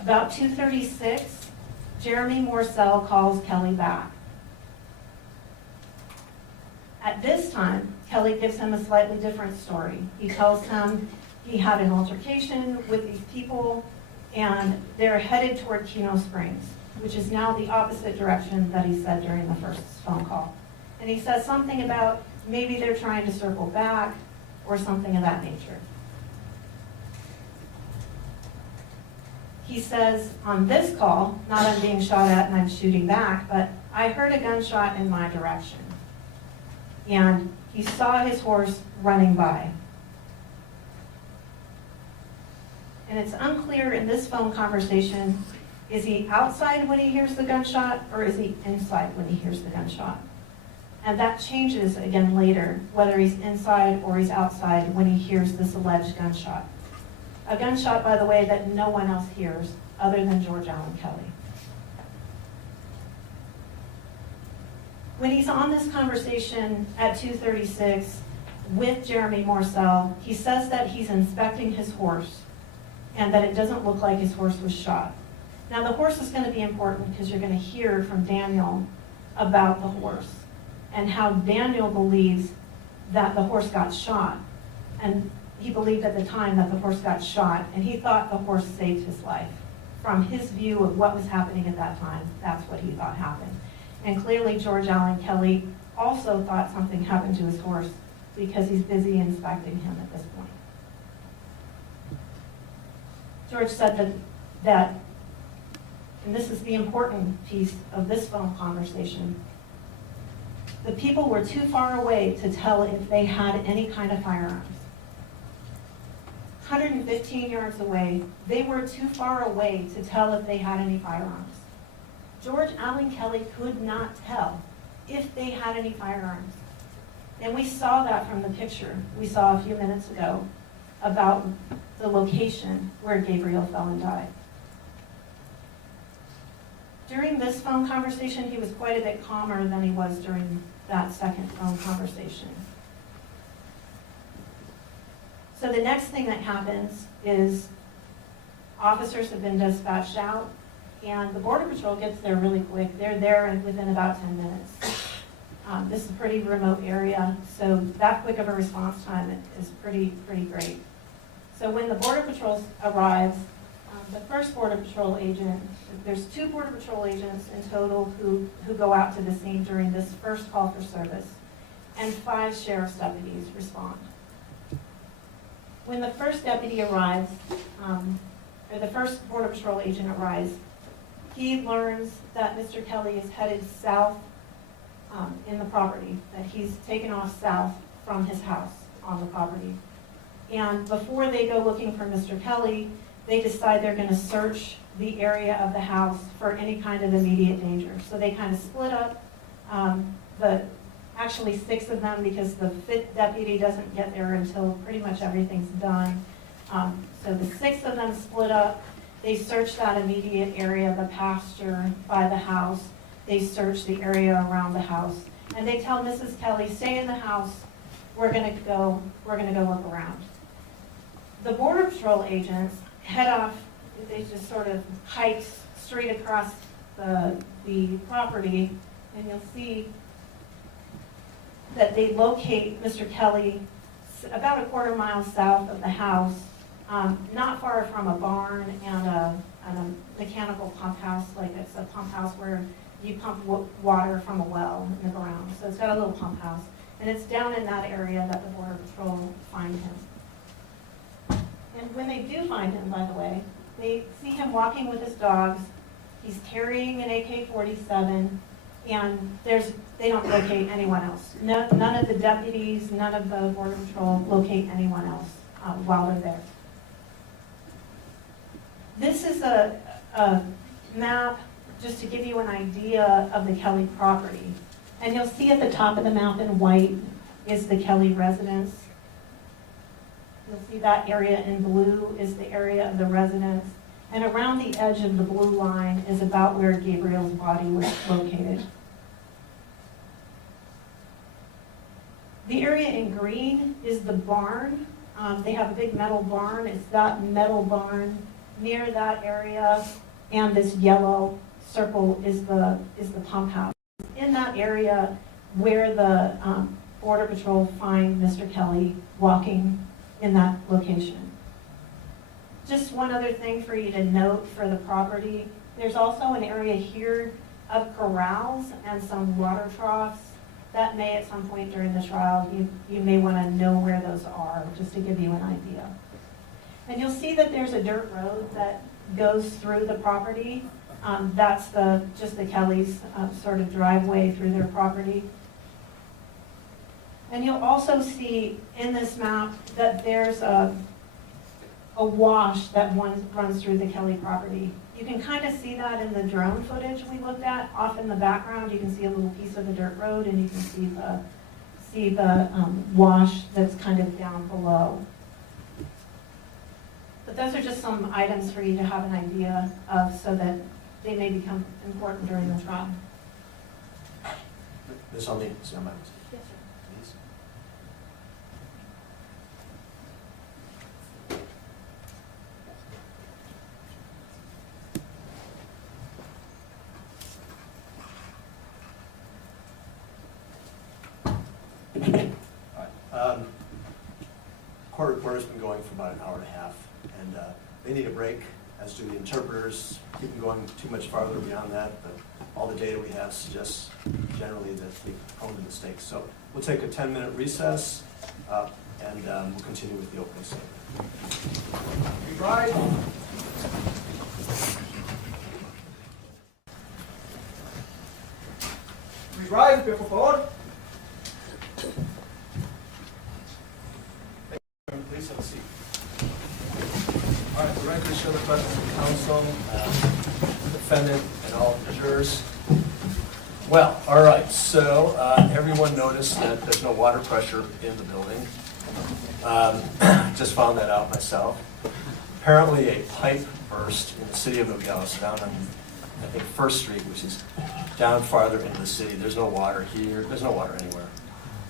About 2:36, Jeremy Morcell calls Kelly back. At this time, Kelly gives him a slightly different story. He tells him he had an altercation with these people and they're headed toward Keno Springs, which is now the opposite direction that he said during the first phone call. And he says something about maybe they're trying to circle back or something of that nature. He says on this call, not I'm being shot at and I'm shooting back, but I heard a gunshot in my direction. And he saw his horse running by. And it's unclear in this phone conversation, is he outside when he hears the gunshot or is he inside when he hears the gunshot? And that changes again later, whether he's inside or he's outside when he hears this alleged gunshot. A gunshot, by the way, that no one else hears other than George Allen Kelly. When he's on this conversation at 2:36 with Jeremy Morcell, he says that he's inspecting his horse and that it doesn't look like his horse was shot. Now the horse is going to be important because you're going to hear from Daniel about the horse and how Daniel believes that the horse got shot. And he believed at the time that the horse got shot and he thought the horse saved his life. From his view of what was happening at that time, that's what he thought happened. And clearly George Allen Kelly also thought something happened to his horse because he's busy inspecting him at this point. George said that, and this is the important piece of this phone conversation, the people were too far away to tell if they had any kind of firearms. 115 yards away, they were too far away to tell if they had any firearms. George Allen Kelly could not tell if they had any firearms. And we saw that from the picture we saw a few minutes ago about the location where Gabriel fell and died. During this phone conversation, he was quite a bit calmer than he was during that second phone conversation. So the next thing that happens is officers have been dispatched out, and the Border Patrol gets there really quick. They're there within about 10 minutes. This is a pretty remote area, so that quick of a response time is pretty great. So when the Border Patrol arrives, the first Border Patrol agent, there's 2 Border Patrol agents in total who go out to the scene during this first call for service, and 5 sheriff's deputies respond. When the first deputy arrives, or the first Border Patrol agent arrives, he learns that Mr. Kelly is headed south in the property, that he's taken off south from his house on the property. And before they go looking for Mr. Kelly, they decide they're going to search the area of the house for any kind of immediate danger. So they kind of split up, actually 6 of them, because the 5th deputy doesn't get there until pretty much everything's done. So the 6 of them split up. They search that immediate area, the pasture by the house. They search the area around the house. And they tell Mrs. Kelly, stay in the house. We're going to go look around. The Border Patrol agents head off. They just sort of hike straight across the property, and you'll see that they locate Mr. Kelly about a quarter mile south of the house, not far from a barn and a mechanical pump house. Like, it's a pump house where you pump water from a well in the ground. So it's got a little pump house, and it's down in that area that the Border Patrol find him. And when they do find him, by the way, they see him walking with his dogs. He's carrying an AK-47, and they don't locate anyone else. None of the deputies, none of the Border Patrol locate anyone else while they're there. This is a map just to give you an idea of the Kelly property. And you'll see at the top of the map in white is the Kelly residence. You'll see that area in blue is the area of the residence. And around the edge of the blue line is about where Gabriel's body was located. The area in green is the barn. They have a big metal barn. It's that metal barn near that area, and this yellow circle is the pump house. In that area where the Border Patrol find Mr. Kelly walking in that location. Just one other thing for you to note for the property, there's also an area here of corrals and some water troughs that may at some point during the trial, you may want to know where those are, just to give you an idea. And you'll see that there's a dirt road that goes through the property. That's just the Kellys' sort of driveway through their property. And you'll also see in this map that there's a wash that runs through the Kelly property. You can kind of see that in the drone footage we looked at. Off in the background, you can see a little piece of the dirt road, and you can see the wash that's kind of down below. But those are just some items for you to have an idea of, so that they may become important during the trial. Ms. Almeida, yes, sir. Please. Court reporter's been going for about an hour and a half, and they need a break, as do the interpreters. Keep them going too much farther beyond that, but all the data we have suggests generally that they've prone to mistakes. So we'll take a 10-minute recess, and we'll continue with the opening statement. Rise. Please rise, por favor. Please have a seat. All right, the record show the presence of counsel, defendant, and all the jurors. Well, all right, so everyone noticed that there's no water pressure in the building. Just found that out myself. Apparently a pipe burst in the city of Nogales down on, I think, 1st Street, which is down farther into the city. There's no water here, there's no water anywhere.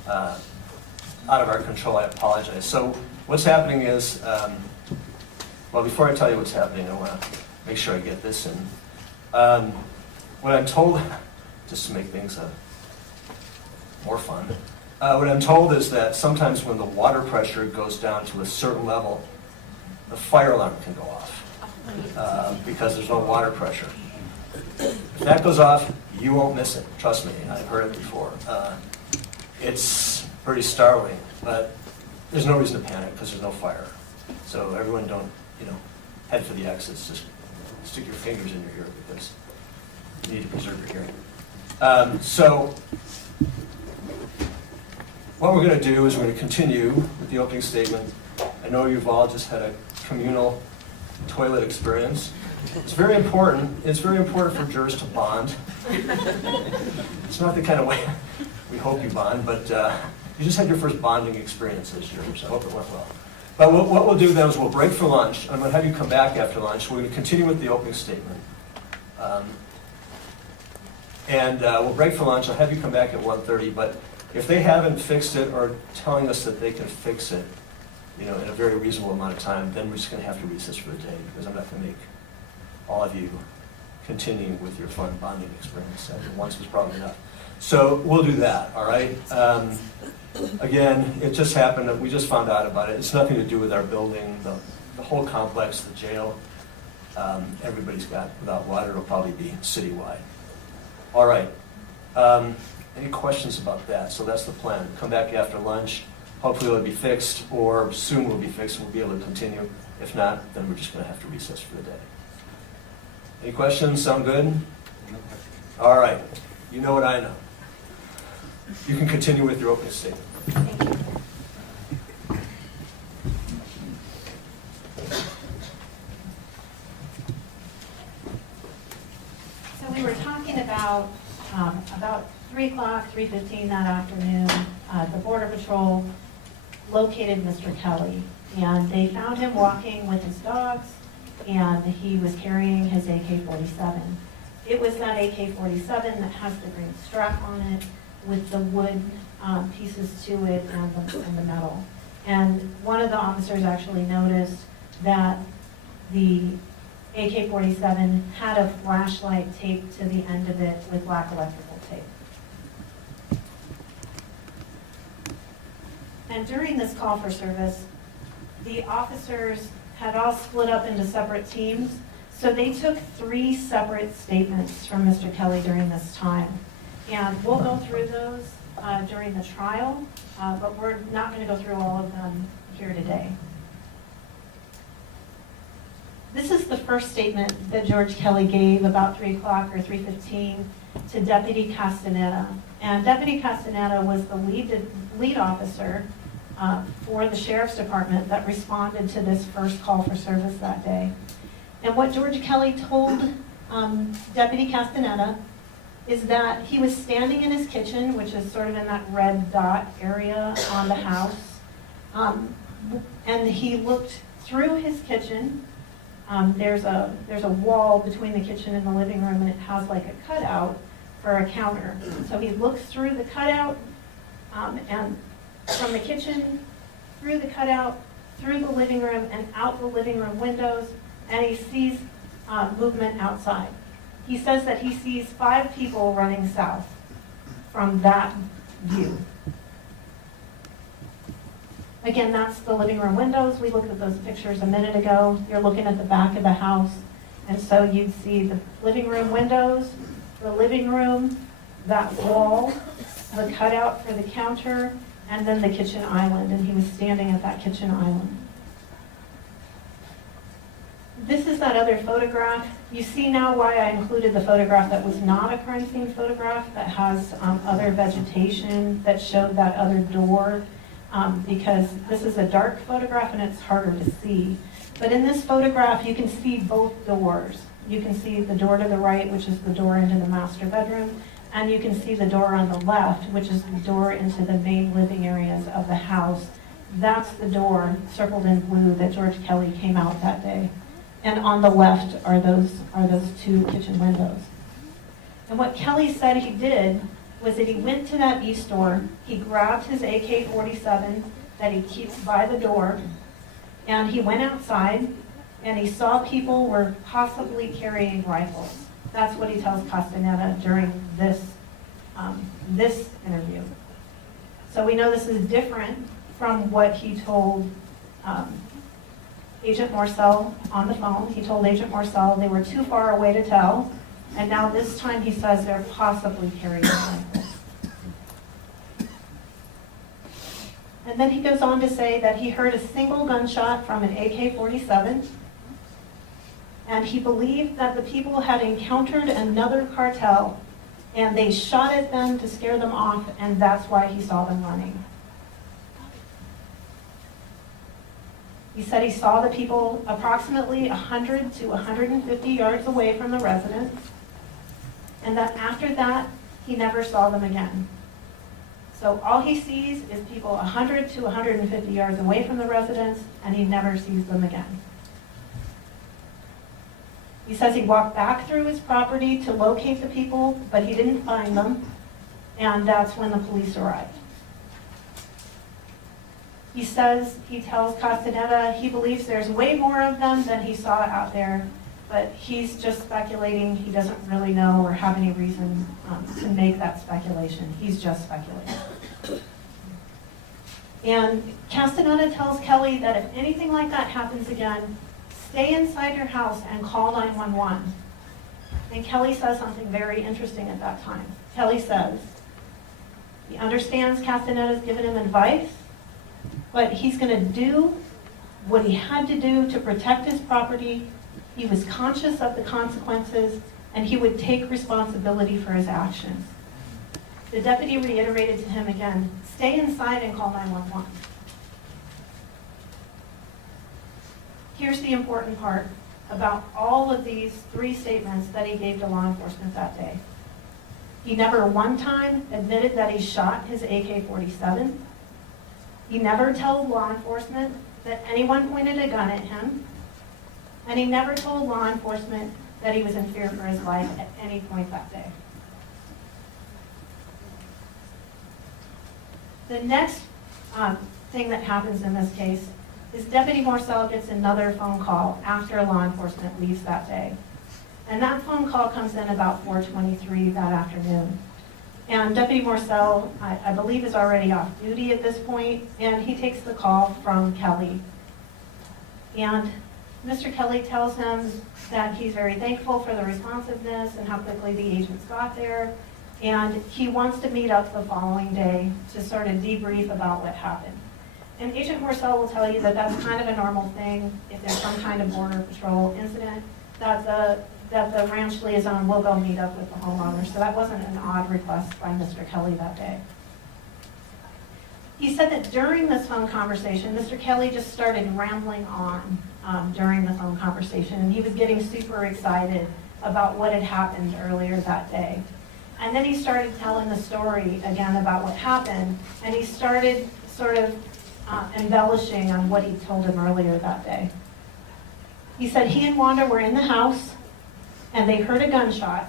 Out of our control, I apologize. So what's happening is, well, before I tell you what's happening, I want to make sure I get this in. What I'm told, just to make things more fun, what I'm told is that sometimes when the water pressure goes down to a certain level, the fire alarm can go off because there's no water pressure. If that goes off, you won't miss it. Trust me, I've heard it before. It's pretty startling, but there's no reason to panic because there's no fire. So everyone don't, head for the exits. Just stick your fingers in your ear because you need to preserve your hearing. So what we're going to do is we're going to continue with the opening statement. I know you've all just had a communal toilet experience. It's very important. It's very important for jurors to bond. It's not the kind of way we hope you bond, but you just had your first bonding experience as jurors. I hope it went well. But what we'll do then is we'll break for lunch. I'm going to have you come back after lunch. We're going to continue with the opening statement. We'll break for lunch. I'll have you come back at 1:30. But if they haven't fixed it or telling us that they can fix it, in a very reasonable amount of time, then we're just going to have to recess for the day because I'm not going to make all of you continue with your fun bonding experience. Once was probably enough. So we'll do that, all right? Again, it just happened that we just found out about it. It's nothing to do with our building, the whole complex, the jail. Everybody's got without water. It'll probably be citywide. All right. Any questions about that? So that's the plan. Come back after lunch. Hopefully it'll be fixed, or soon will be fixed, and we'll be able to continue. If not, then we're just going to have to recess for the day. Any questions? Sound good? No questions. All right. You know what I know. You can continue with your opening statement. Thank you. So we were talking about 3 o'clock, 3:15 that afternoon, the Border Patrol located Mr. Kelly, and they found him walking with his dogs, and he was carrying his AK-47. It was that AK-47 that has the green strap on it with the wood pieces to it and the metal. And one of the officers actually noticed that the AK-47 had a flashlight taped to the end of it with black electrical tape. And during this call for service, the officers had all split up into separate teams. So they took 3 separate statements from Mr. Kelly during this time. And we'll go through those during the trial, but we're not going to go through all of them here today. This is the first statement that George Kelly gave about 3 o'clock or 3:15 to Deputy Castaneda. And Deputy Castaneda was the lead officer for the Sheriff's Department that responded to this first call for service that day. And what George Kelly told Deputy Castaneda is that he was standing in his kitchen, which is sort of in that red dot area on the house, and he looked through his kitchen. There's a wall between the kitchen and the living room, and it has like a cutout for a counter. So he looks through the cutout, and from the kitchen, through the cutout, through the living room, and out the living room windows, and he sees movement outside. He says that he sees 5 people running south from that view. Again, that's the living room windows. We looked at those pictures a minute ago. You're looking at the back of the house, and so you'd see the living room windows, the living room, that wall, the cutout for the counter, and then the kitchen island, and he was standing at that kitchen island. This is that other photograph. You see now why I included the photograph that was not a crime scene photograph, that has other vegetation that showed that other door, because this is a dark photograph and it's harder to see. But in this photograph, you can see both doors. You can see the door to the right, which is the door into the master bedroom, And you can see the door on the left, which is the door into the main living areas of the house. That's the door circled in blue that George Kelly came out that day. And on the left are those two kitchen windows. And what Kelly said he did was that he went to that east door, he grabbed his AK-47 that he keeps by the door, and he went outside and he saw people were possibly carrying rifles. That's what he tells Castaneda during this interview. So we know this is different from what he told Agent Morcell on the phone. He told Agent Morcell they were too far away to tell, and now this time he says they're possibly carrying rifles. And then he goes on to say that he heard a single gunshot from an AK-47, and he believed that the people had encountered another cartel, and they shot at them to scare them off, and that's why he saw them running. He said he saw the people approximately 100 to 150 yards away from the residence, and that after that, he never saw them again. So all he sees is people 100 to 150 yards away from the residence, and he never sees them again. He says he walked back through his property to locate the people, but he didn't find them, and that's when the police arrived. He says, he tells Castaneda he believes there's way more of them than he saw out there, but he's just speculating. He doesn't really know or have any reason to make that speculation. He's just speculating. And Castaneda tells Kelly that if anything like that happens again, stay inside your house and call 911. And Kelly says something very interesting at that time. Kelly says he understands Castaneda's given him advice, but he's going to do what he had to do to protect his property. He was conscious of the consequences, and he would take responsibility for his actions. The deputy reiterated to him again, stay inside and call 911. Here's the important part about all of these three statements that he gave to law enforcement that day. He never one time admitted that he shot his AK-47. He never told law enforcement that anyone pointed a gun at him. And he never told law enforcement that he was in fear for his life at any point that day. The next thing that happens in this case is Deputy Morcell gets another phone call after law enforcement leaves that day. And that phone call comes in about 4:23 that afternoon. And Deputy Morcell, I believe, is already off duty at this point, and he takes the call from Kelly. And Mr. Kelly tells him that he's very thankful for the responsiveness and how quickly the agents got there, and he wants to meet up the following day to sort of debrief about what happened. And Agent Morcell will tell you that that's kind of a normal thing if there's some kind of border patrol incident, that the ranch liaison will go meet up with the homeowner. So that wasn't an odd request by Mr. Kelly that day. He said that during this phone conversation, Mr. Kelly just started rambling on during the phone conversation, and he was getting super excited about what had happened earlier that day. And then he started telling the story again about what happened, and he started sort of embellishing on what he told him earlier that day. He said he and Wanda were in the house, and they heard a gunshot.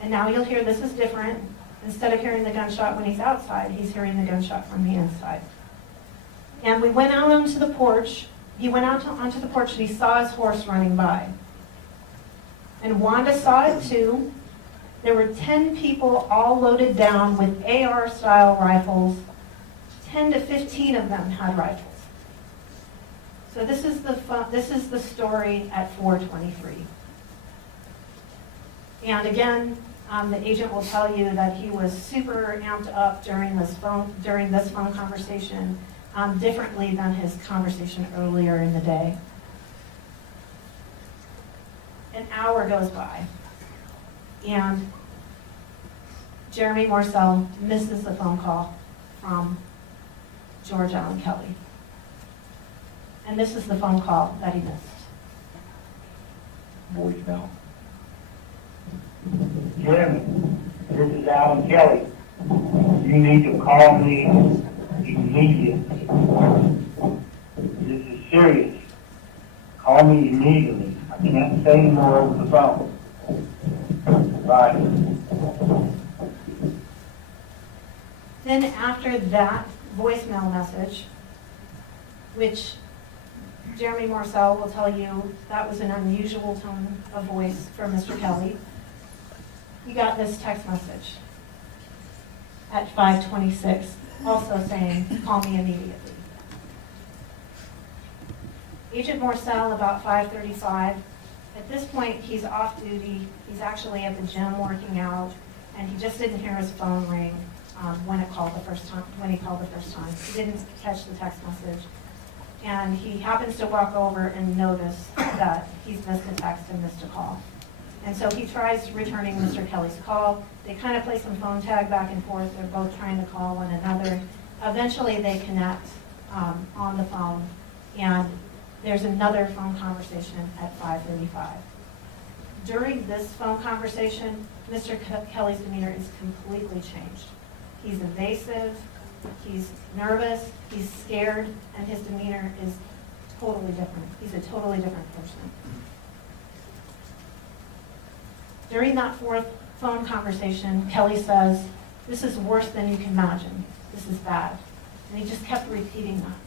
And now you'll hear this is different. Instead of hearing the gunshot when he's outside, he's hearing the gunshot from the inside. And we went out onto the porch. He went out onto the porch and he saw his horse running by. And Wanda saw it too. There were 10 people all loaded down with AR-style rifles. 10 to 15 of them had rifles. So this is the story at 4:23. And again, the agent will tell you that he was super amped up during this phone conversation, differently than his conversation earlier in the day. An hour goes by, and Jeremy Morcell misses the phone call from George Allen Kelly. And this is the phone call that he missed. Voicemail. Jim, This is Alan Kelly. You need to call me immediately. This is serious. Call me immediately. I can't say more over the phone. Bye. Then after that voicemail message, which Jeremy Marcel will tell you that was an unusual tone of voice for Mr. Kelly, he got this text message at 5:26, also saying, call me immediately. Agent Marcel, about 5:35, at this point he's off duty, he's actually at the gym working out, and he just didn't hear his phone ring when he called the first time. He didn't catch the text message. And he happens to walk over and notice that he's missed a text and missed a call. And so he tries returning Mr. Kelly's call. They kind of play some phone tag back and forth. They're both trying to call one another. Eventually they connect on the phone, and there's another phone conversation at 5:35. During this phone conversation, Mr. Kelly's demeanor is completely changed. He's evasive, he's nervous, he's scared, and his demeanor is totally different. He's a totally different person. During that fourth phone conversation, Kelly says, "This is worse than you can imagine. This is bad." And he just kept repeating that.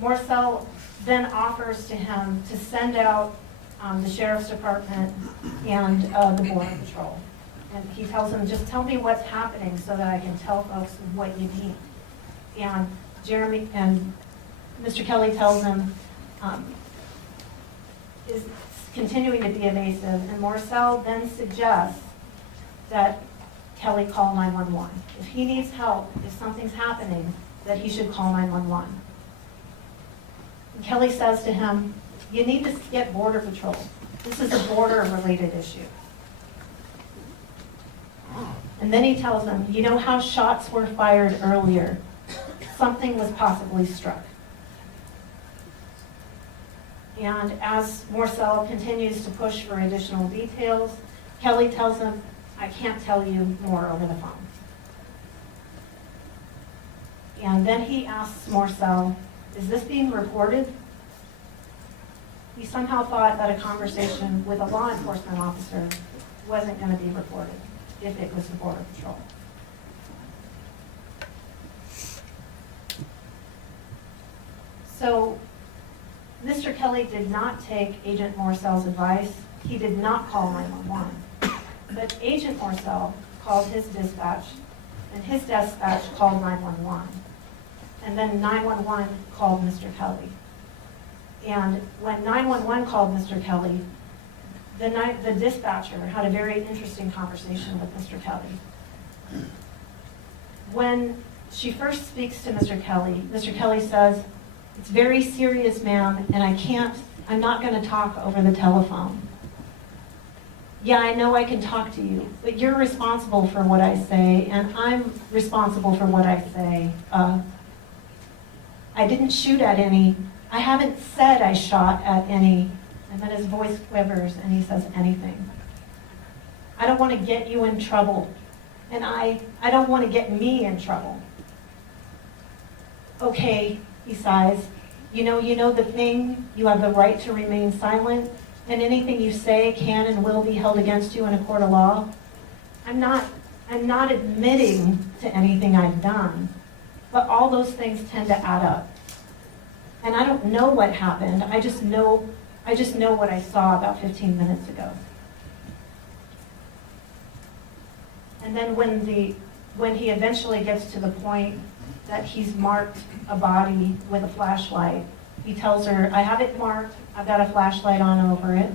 Morcell then offers to him to send out the sheriff's department and the border patrol. And he tells him, just tell me what's happening so that I can tell folks what you need. And Jeremy and Mr. Kelly tells him, is continuing to be evasive, and Morcell then suggests that Kelly call 911. If he needs help, if something's happening, that he should call 911. And Kelly says to him, you need to get border patrol. This is a border-related issue. And then he tells him, you know how shots were fired earlier? Something was possibly struck. And as Morcell continues to push for additional details, Kelly tells him, I can't tell you more over the phone. And then he asks Morcell, is this being reported? He somehow thought that a conversation with a law enforcement officer wasn't going to be reported if it was the Border Patrol. So Mr. Kelly did not take Agent Morcell's advice. He did not call 911. But Agent Morcell called his dispatch, and his dispatch called 911. And then 911 called Mr. Kelly. And when 911 called Mr. Kelly, the dispatcher had a very interesting conversation with Mr. Kelly. When she first speaks to Mr. Kelly says, it's very serious, ma'am, and I'm not going to talk over the telephone. Yeah, I know I can talk to you, but you're responsible for what I say, and I'm responsible for what I say. I didn't shoot at any. I haven't said I shot at any. And then his voice quivers and he says anything. I don't want to get you in trouble. And I don't want to get me in trouble. Okay, he sighs. You know the thing, you have the right to remain silent, and anything you say can and will be held against you in a court of law. I'm not admitting to anything I've done, but all those things tend to add up. And I don't know what happened. I just know what I saw about 15 minutes ago. And then when he eventually gets to the point that he's marked a body with a flashlight, he tells her, I have it marked, I've got a flashlight on over it.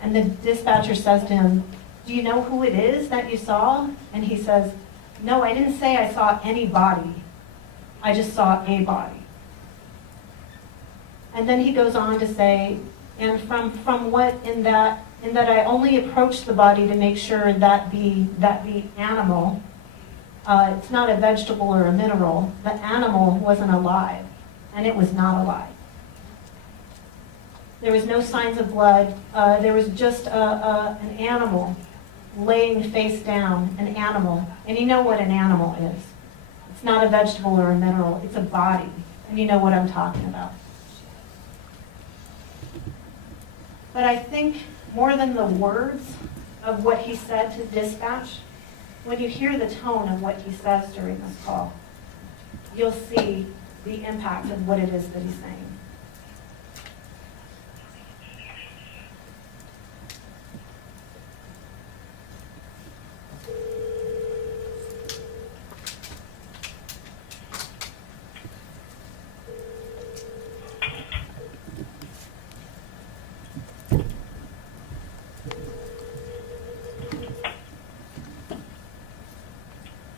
And the dispatcher says to him, do you know who it is that you saw? And he says, no, I didn't say I saw any body. I just saw a body. And then he goes on to say, and from what in that I only approached the body to make sure that the animal, it's not a vegetable or a mineral, the animal wasn't alive, and it was not alive. There was no signs of blood. There was just an animal laying face down, an animal, and you know what an animal is. It's not a vegetable or a mineral, it's a body, and you know what I'm talking about. But I think more than the words of what he said to dispatch, when you hear the tone of what he says during this call, you'll see the impact of what it is that he's saying.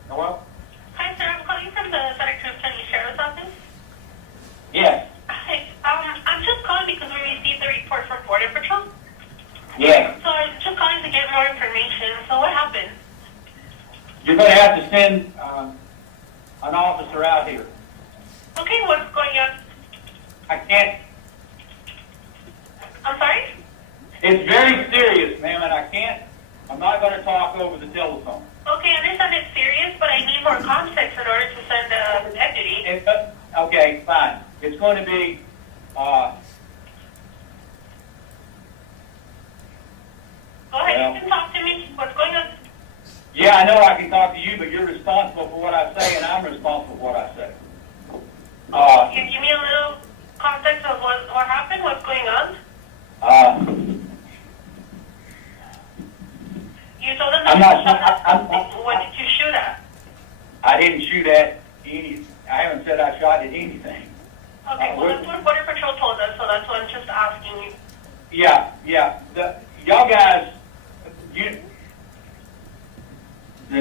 Hello? Hi, sir. I'm calling from the Santa Cruz County Sheriff's Office. Yes. Hi. I'm just calling because we received the report from Border Patrol. Yes. So I'm just calling to get more information. So what happened? You're going to have to send an officer out here. Okay, what's going on? I can't. I'm sorry? It's very serious, ma'am, and I can't. I'm not going to talk over the telephone. Okay, I understand it's serious, but I need more context in order to send a deputy. Okay, fine. It's going to be. Go ahead, well, you can talk to me. What's going on? Yeah, I know I can talk to you, but you're responsible for what I say, and I'm responsible for what I say. Can you give me a little context of what happened? What's going on? You told us I'm that not. you shot at. What did you shoot at? I didn't shoot at any. I haven't said I shot at anything. Okay, well, that's what Border Patrol told us, so that's what I'm just asking you. Yeah. Y'all guys, the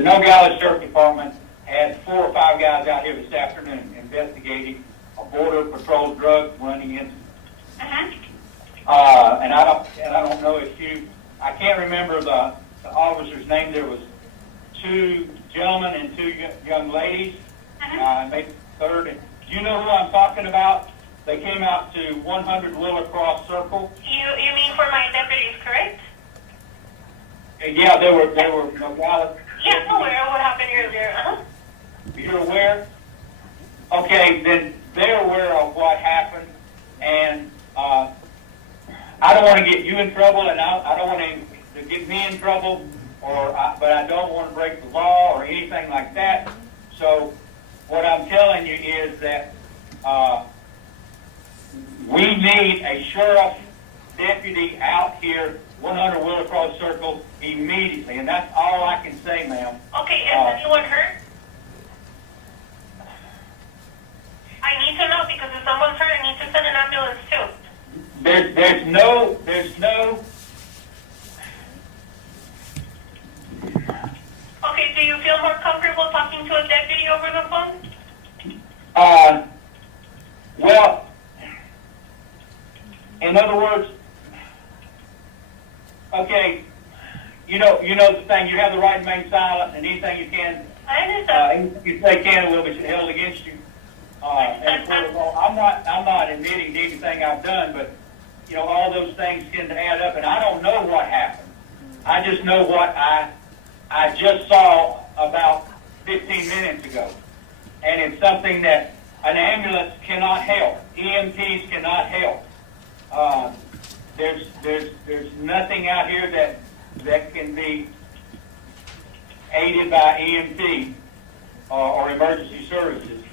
Nogales Sheriff Department had 4 or 5 guys out here this afternoon investigating a Border Patrol drug running incident. And I don't know if I can't remember the officer's name. There was 2 gentlemen and 2 young ladies. Maybe third. And do you know who I'm talking about? They came out to 100 Willer Cross Circle. You mean for my deputies, correct? Yeah, they were Nogales. Yeah, I'm aware of what happened earlier. You're aware? Okay, then they're aware of what happened, and I don't want to get you in trouble, and I don't want to get me in trouble, but I don't want to break the law or anything like that. So what I'm telling you is that we need a sheriff deputy out here, 100 Willer Cross Circle, immediately, and that's all I can say, ma'am. Okay, is anyone hurt? I need to know because if someone's hurt, I need to send an ambulance too. There's no. Okay, do you feel more comfortable talking to a deputy over the phone? Well, in other words, okay, you know the thing. You have the right to remain silent, and anything you can, I understand. anything you say can will be held against you. And I'm not admitting to anything I've done, but all those things tend to add up, and I don't know what happened. I just know what I just saw about 15 minutes ago, and it's something that an ambulance cannot help. EMTs cannot help. There's nothing out here that can be aided by EMT or emergency services.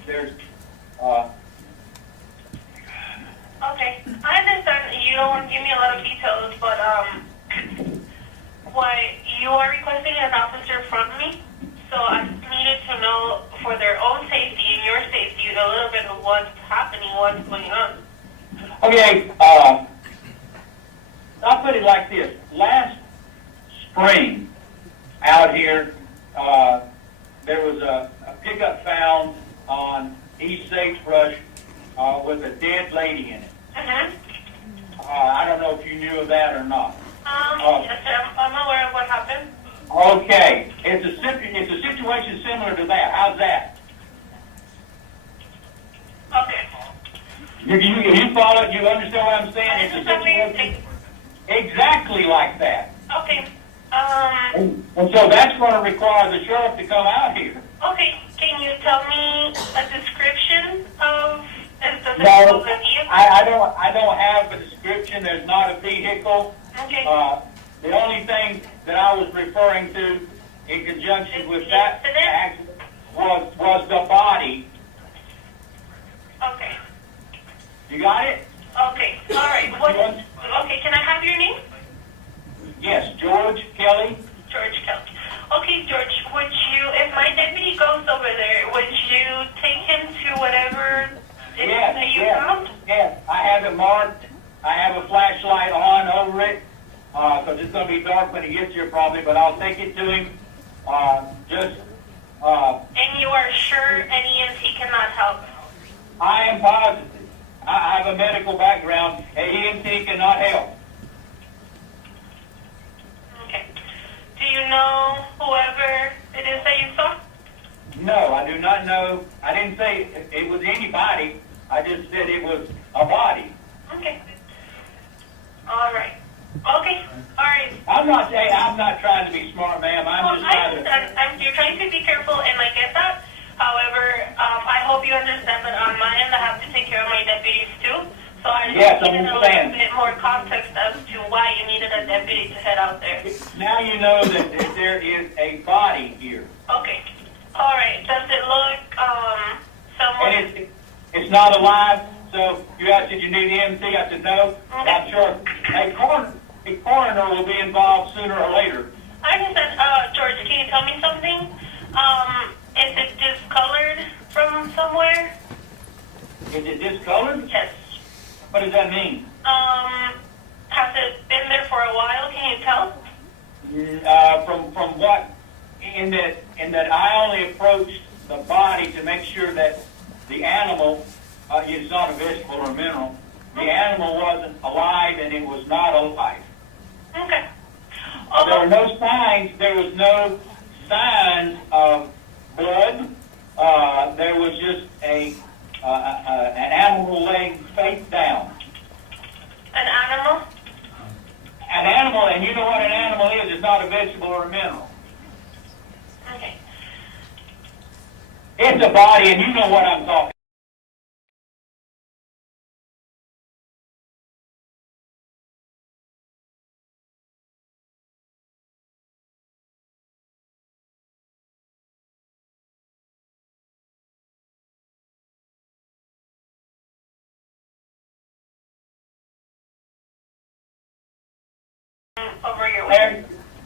Okay, I understand you don't want to give me a lot of details, but why you are requesting an officer from me, so I just needed to know for their own safety and your safety a little bit of what's happening, what's going on. Okay, I'll put it like this. Last spring, out here, there was a pickup found on East Sagebrush with a dead lady in it. I don't know if you knew of that or not. Yes, sir. I'm aware of what happened. Okay, it's a situation similar to that. How's that? Okay. You follow? You understand what I'm saying? It's a situation exactly like that. Okay. Um, And so that's going to require the sheriff to come out here. okay, can you tell me a description of the No, vehicle? I don't have a description. There's not a vehicle. Okay. The only thing that I was referring to in conjunction with that accident was the body. Okay. You got it? Okay. All right. Okay, can I have your name? Yes, George Kelly. George Kelly. Okay, George, would you, if my deputy goes over there, would you take him to whatever it is that you found? Yes, I have it marked. I have a flashlight on over it, because it's going to be dark when he gets here probably, but I'll take it to him. And you are sure an EMT cannot help? I am positive. I have a medical background, and EMT cannot help. Okay. Do you know whoever it is that you saw? No, I do not know. I didn't say it was anybody. I just said it was a body. Okay. All right. Okay. All right. I'm not trying to be smart, ma'am. I'm just trying to. You're trying to be careful, and I get that. However, I hope you understand that on my end, I have to take care of my deputies too. So I just needed a little bit more context as to why you needed a deputy to head out there. Now you know that there is a body here. Okay. All right. Does it look somewhat? And it's not alive. So you asked, did you need EMT? I said no. Okay. Not sure. A coroner will be involved sooner or later. I understand. George, can you tell me something? Is it discolored from somewhere? Is it discolored? Yes. What does that mean? Has it been there for a while? Can you tell? From what? In that I only approached the body to make sure that the animal, it's not a vegetable or a mineral, the animal wasn't alive and it was not alive. Okay. There were no signs. There was no signs of blood. There was just an animal laying face down. An animal? An animal, and you know what an animal is. It's not a vegetable or a mineral. Okay. It's a body, and you know what I'm talking Over your way.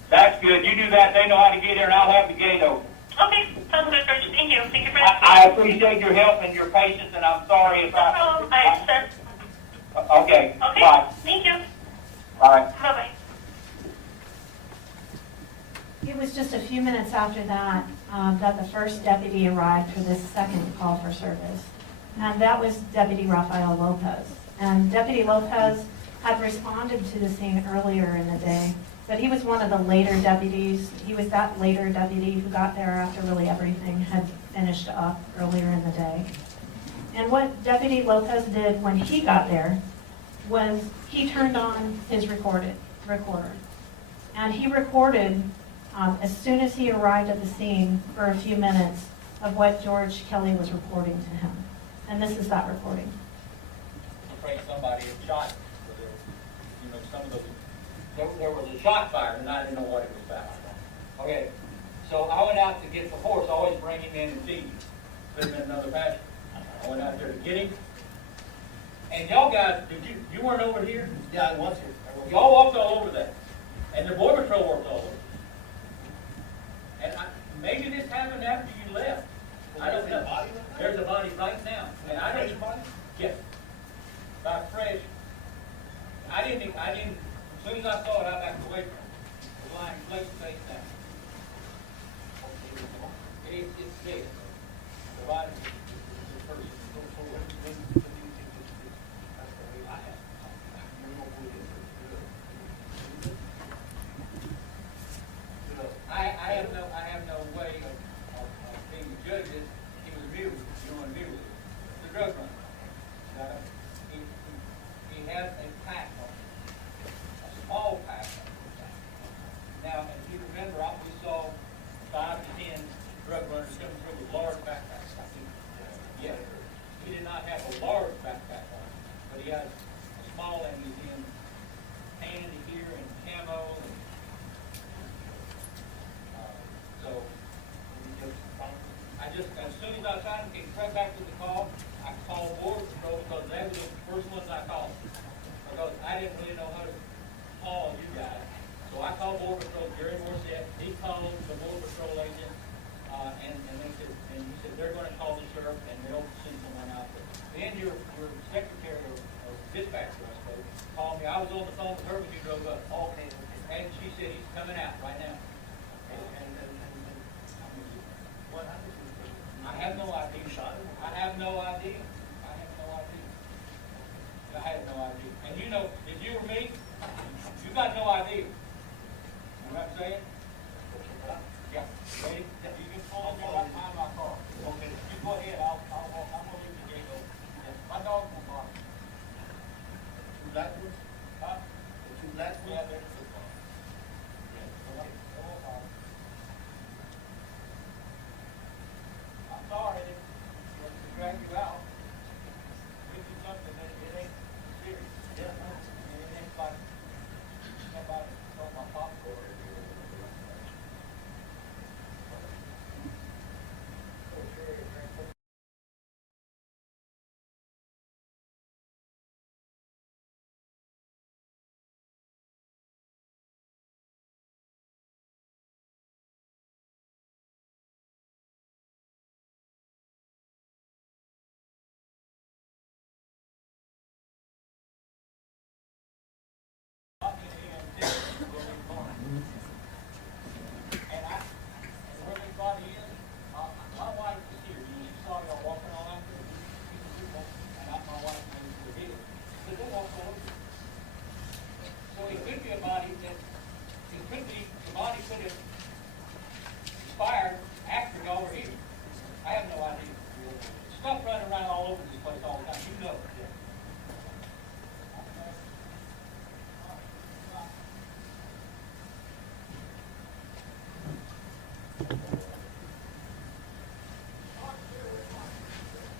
That's good. You do that. They know how to get here, and I'll have the gate open. Okay. Sounds good, George. Thank you. Thank you for I appreciate your help and your patience, and I'm sorry if No problem. I understand. Okay. Okay. Bye. Thank you. Bye. Bye-bye. It was just a few minutes after that that the first deputy arrived for this second call for service. And that was Deputy Rafael Lopez. And Deputy Lopez had responded to the scene earlier in the day, but he was one of the later deputies. He was that later deputy who got there after really everything had finished up earlier in the day. And what Deputy Lopez did when he got there was he turned on his recorder. And he recorded, as soon as he arrived at the scene for a few minutes, of what George Kelly was reporting to him. And this is that recording. I'm afraid somebody had shot. Some of those, there was a shot fired, and I didn't know what it was about. Okay, so I went out to get the horse. I always bring him in and feed him. Put him in another pasture. I went out there to get him. And y'all guys, you weren't over here? Yeah, I was here. Y'all walked all over that. And the Border Patrol worked all over. And maybe this happened after you left. I don't know. There's a body right now. And I don't. Yes. About fresh. I didn't, as soon as I saw it, I backed away from it. It was lying flat face down. It's dead. The body is the person. I have no way of being a judge. He was a mule. You know what a mule is? It's a drug runner. He has a pack on him. A small pack. Now, he has a small and he's in tan here and camo. And, so I just, as soon as I tried to get right back to the call, I called Border Patrol because they were the first ones I called. Because I didn't really know how to call you guys. So I called Border Patrol, Jerry Morissette, he called the Border Patrol agent, and they said, and he said they're going to call the sheriff and they'll send someone out there. Then your secretary or dispatcher, I suppose, called me. I was on the phone with her when you drove up. Okay. And she said he's coming out right now. What happened? I have no idea. I have no idea. I have no idea. I have no idea. And you know, if you were me, you got no idea. You know what I'm saying? Yeah. Ready? You can pull me right behind my car. Okay. You go ahead. I'm gonna leave the gate open. My dog will bark. Two black ones? Huh? The two black ones? Yeah, they're the two ones. Yeah. I'm sorry to drag you out. This is something that it ain't serious. Yeah. And it ain't like somebody stole my popcorn.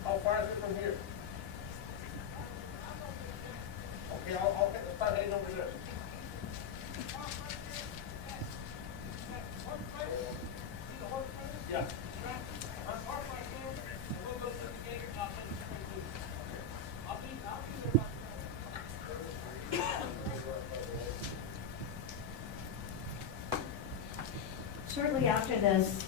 How far is it from here? Okay, I'll take the spot heading over there. Yeah. Shortly after this,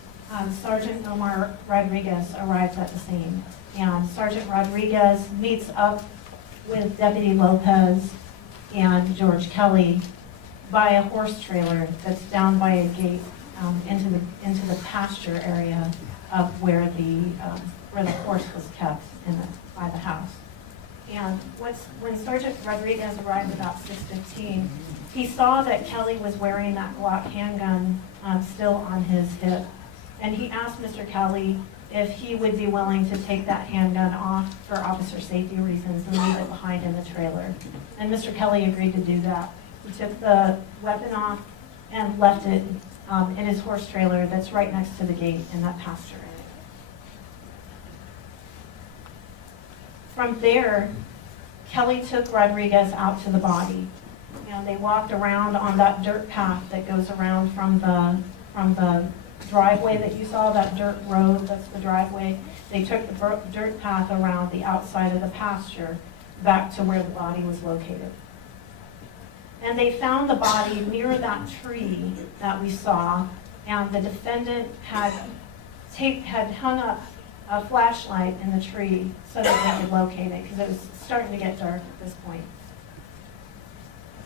Sergeant Omar Rodriguez arrives at the scene. And Sergeant Rodriguez meets up with Deputy Lopez and George Kelly by a horse trailer that's down by a gate into the pasture area of where the horse was kept by the house. And when Sergeant Rodriguez arrived about 6:15, he saw that Kelly was wearing that Glock handgun still on his hip. And he asked Mr. Kelly if he would be willing to take that handgun off for officer safety reasons and leave it behind in the trailer. And Mr. Kelly agreed to do that. He took the weapon off and left it in his horse trailer that's right next to the gate in that pasture area. From there, Kelly took Rodriguez out to the body. And they walked around on that dirt path that goes around from the driveway that you saw, that dirt road, that's the driveway. They took the dirt path around the outside of the pasture back to where the body was located. And they found the body near that tree that we saw, and the defendant had hung up a flashlight in the tree so that they could locate it, because it was starting to get dark at this point.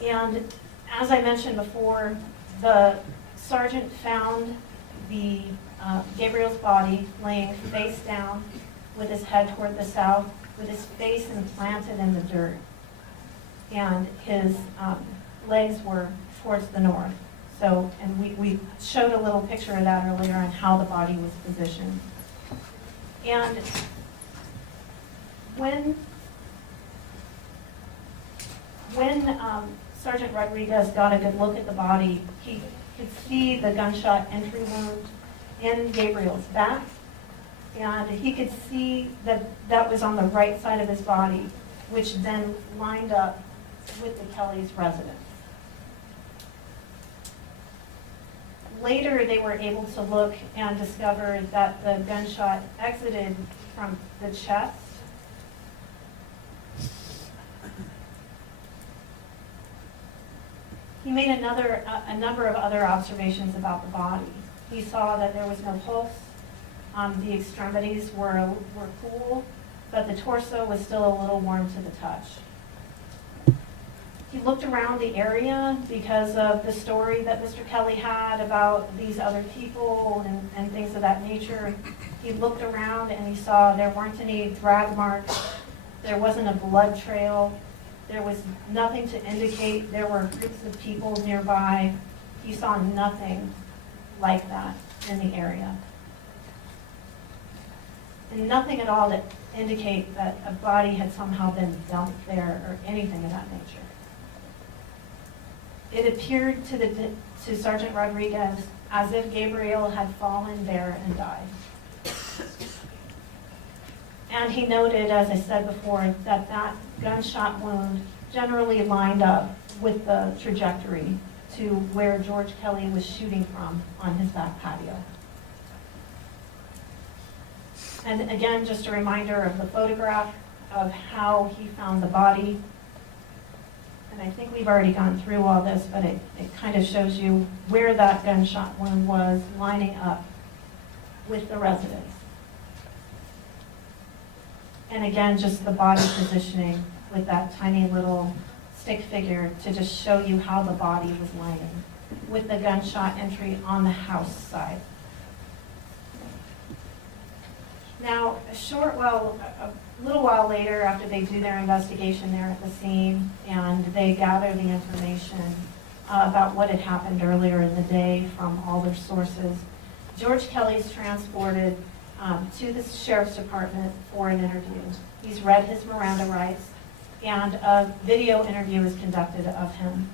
And as I mentioned before, the sergeant found the Gabriel's body laying face down with his head toward the south, with his face implanted in the dirt. And his legs were towards the north. So, and we showed a little picture of that earlier on how the body was positioned. And when Sergeant Rodriguez got a good look at the body, he could see the gunshot entry wound in Gabriel's back, and he could see that was on the right side of his body. which then lined up with the Kelly's residence. Later, they were able to look and discover that the gunshot exited from the chest. He made a number of other observations about the body. He saw that there was no pulse. The extremities were cool, but the torso was still a little warm to the touch. He looked around the area because of the story that Mr. Kelly had about these other people and things of that nature. He looked around and he saw there weren't any drag marks. There wasn't a blood trail. There was nothing to indicate there were groups of people nearby. He saw nothing like that in the area. And nothing at all to indicate that a body had somehow been dumped there or anything of that nature. It appeared to Sergeant Rodriguez as if Gabriel had fallen there and died. And he noted, as I said before, that that gunshot wound generally lined up with the trajectory to where George Kelly was shooting from on his back patio. And again, just a reminder of the photograph of how he found the body. And I think we've already gone through all this, but it kind of shows you where that gunshot wound was lining up with the residence. And again, just the body positioning with that tiny little stick figure to just show you how the body was lying with the gunshot entry on the house side. Now, a little while later, after they do their investigation there at the scene, and they gather the information about what had happened earlier in the day from all their sources, George Kelly's transported to the sheriff's department for an interview. He's read his Miranda rights, and a video interview is conducted of him.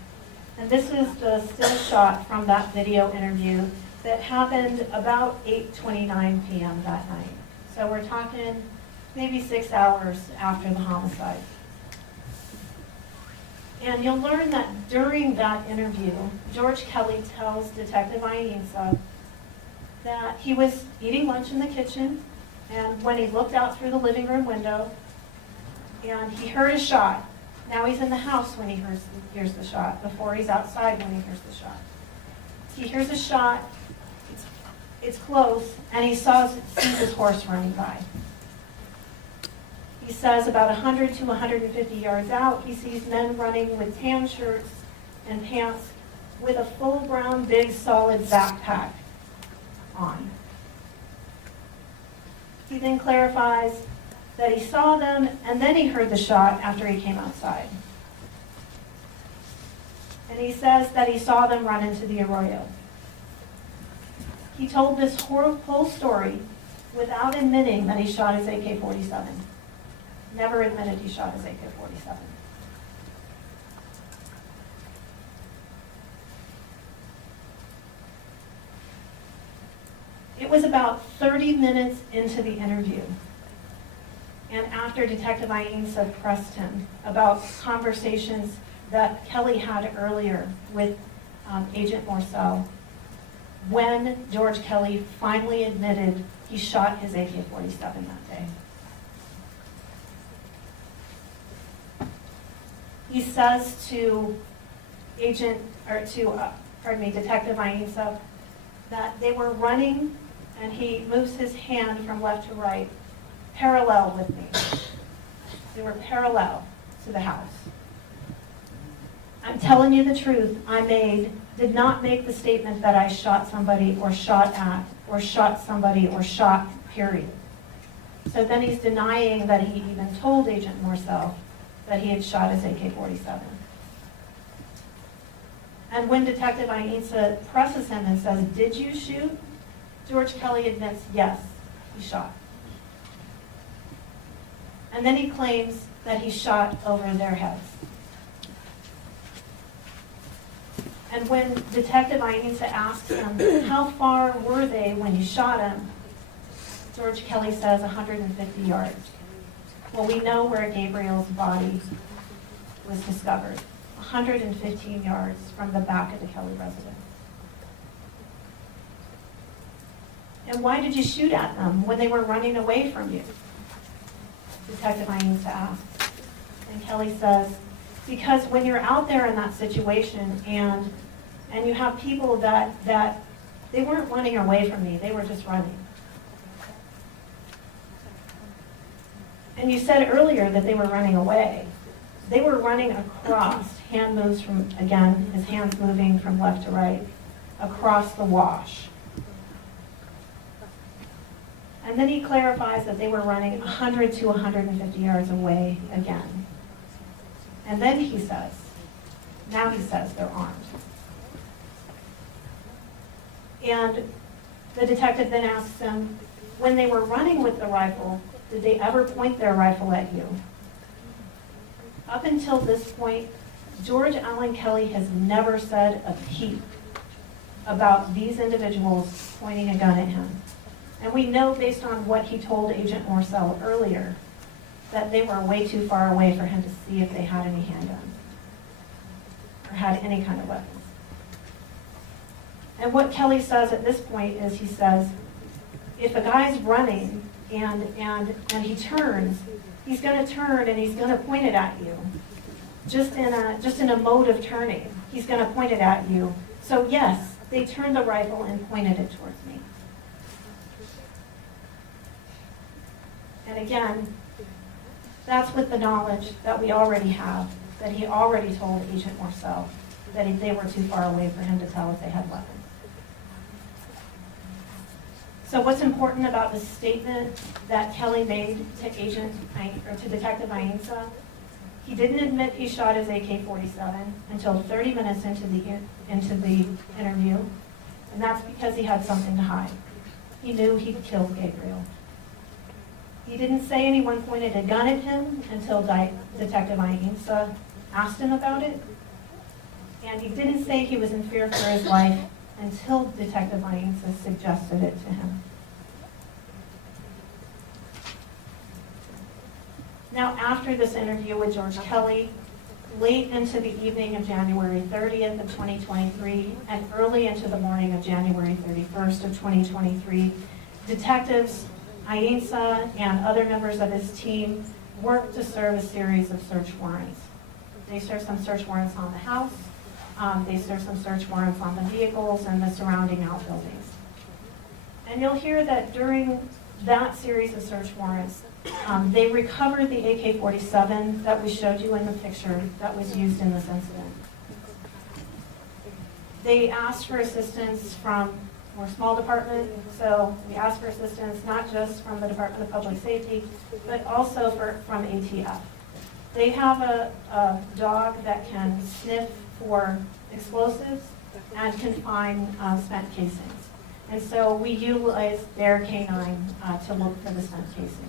And this is the still shot from that video interview that happened about 8:29 p.m. that night. So we're talking maybe 6 hours after the homicide. And you'll learn that during that interview, George Kelly tells Detective Ainsa that he was eating lunch in the kitchen, and when he looked out through the living room window, and he heard a shot. Now he's in the house when he hears the shot, before he's outside when he hears the shot. He hears a shot, it's close, and he sees his horse running by. He says about 100 to 150 yards out, he sees men running with tan shirts and pants with a full brown, big, solid backpack on. He then clarifies that he saw them, and then he heard the shot after he came outside. And he says that he saw them run into the arroyo. He told this whole story without admitting that he shot his AK-47. Never admitted he shot his AK-47. It was about 30 minutes into the interview, and after Detective Ainsa pressed him about conversations that Kelly had earlier with Agent Morcell, when George Kelly finally admitted he shot his AK-47 that day. He says to Detective Ainsa that they were running, and he moves his hand from left to right, parallel with me. They were parallel to the house. I'm telling you the truth, did not make the statement that I shot somebody or shot at or shot somebody or shot, period. So then he's denying that he even told Agent Morcell that he had shot his AK-47. And when Detective Ainsa presses him and says, "Did you shoot?" George Kelly admits, yes, he shot. And then he claims that he shot over their heads. And when Detective Ainsa asks him, how far were they when you shot him? George Kelly says 150 yards. Well, we know where Gabriel's body was discovered, 115 yards from the back of the Kelly residence. And why did you shoot at them when they were running away from you? Detective Ainsa asked. And Kelly says, because when you're out there in that situation and you have people that they weren't running away from me, they were just running. And you said earlier that they were running away. They were running across, hand moves from, again, his hands moving from left to right, across the wash. And then he clarifies that they were running 100 to 150 yards away again. And then he says, now he says they're armed. And the detective then asks him, when they were running with the rifle, did they ever point their rifle at you? Up until this point, George Allen Kelly has never said a peep about these individuals pointing a gun at him. And we know based on what he told Agent Morcell earlier, that they were way too far away for him to see if they had any handguns or had any kind of weapons. And what Kelly says at this point is he says, if a guy's running and he turns, he's going to turn and he's going to point it at you. Just in a mode of turning, he's going to point it at you. So yes, they turned the rifle and pointed it towards me. And again, that's with the knowledge that we already have, that he already told Agent Morcell that they were too far away for him to tell if they had weapons. So what's important about the statement that Kelly made to Detective Ainsa, he didn't admit he shot his AK-47 until 30 minutes into the interview, and that's because he had something to hide. He knew he'd killed Gabriel. He didn't say anyone pointed a gun at him until Detective Ainsa asked him about it, and he didn't say he was in fear for his life until Detective Ainsa suggested it to him. Now, after this interview with George Kelly, late into the evening of January 30th of 2023 and early into the morning of January 31st of 2023, detectives Ainsa and other members of his team worked to serve a series of search warrants. They served some search warrants on the house, they served some search warrants on the vehicles and the surrounding outbuildings. And you'll hear that during that series of search warrants, they recovered the AK-47 that we showed you in the picture that was used in this incident. They asked for assistance from, we're a small department, so we asked for assistance not just from the Department of Public Safety, but also from ATF. They have a dog that can sniff for explosives and can find spent casings. And so we utilize their canine to look for the spent casings.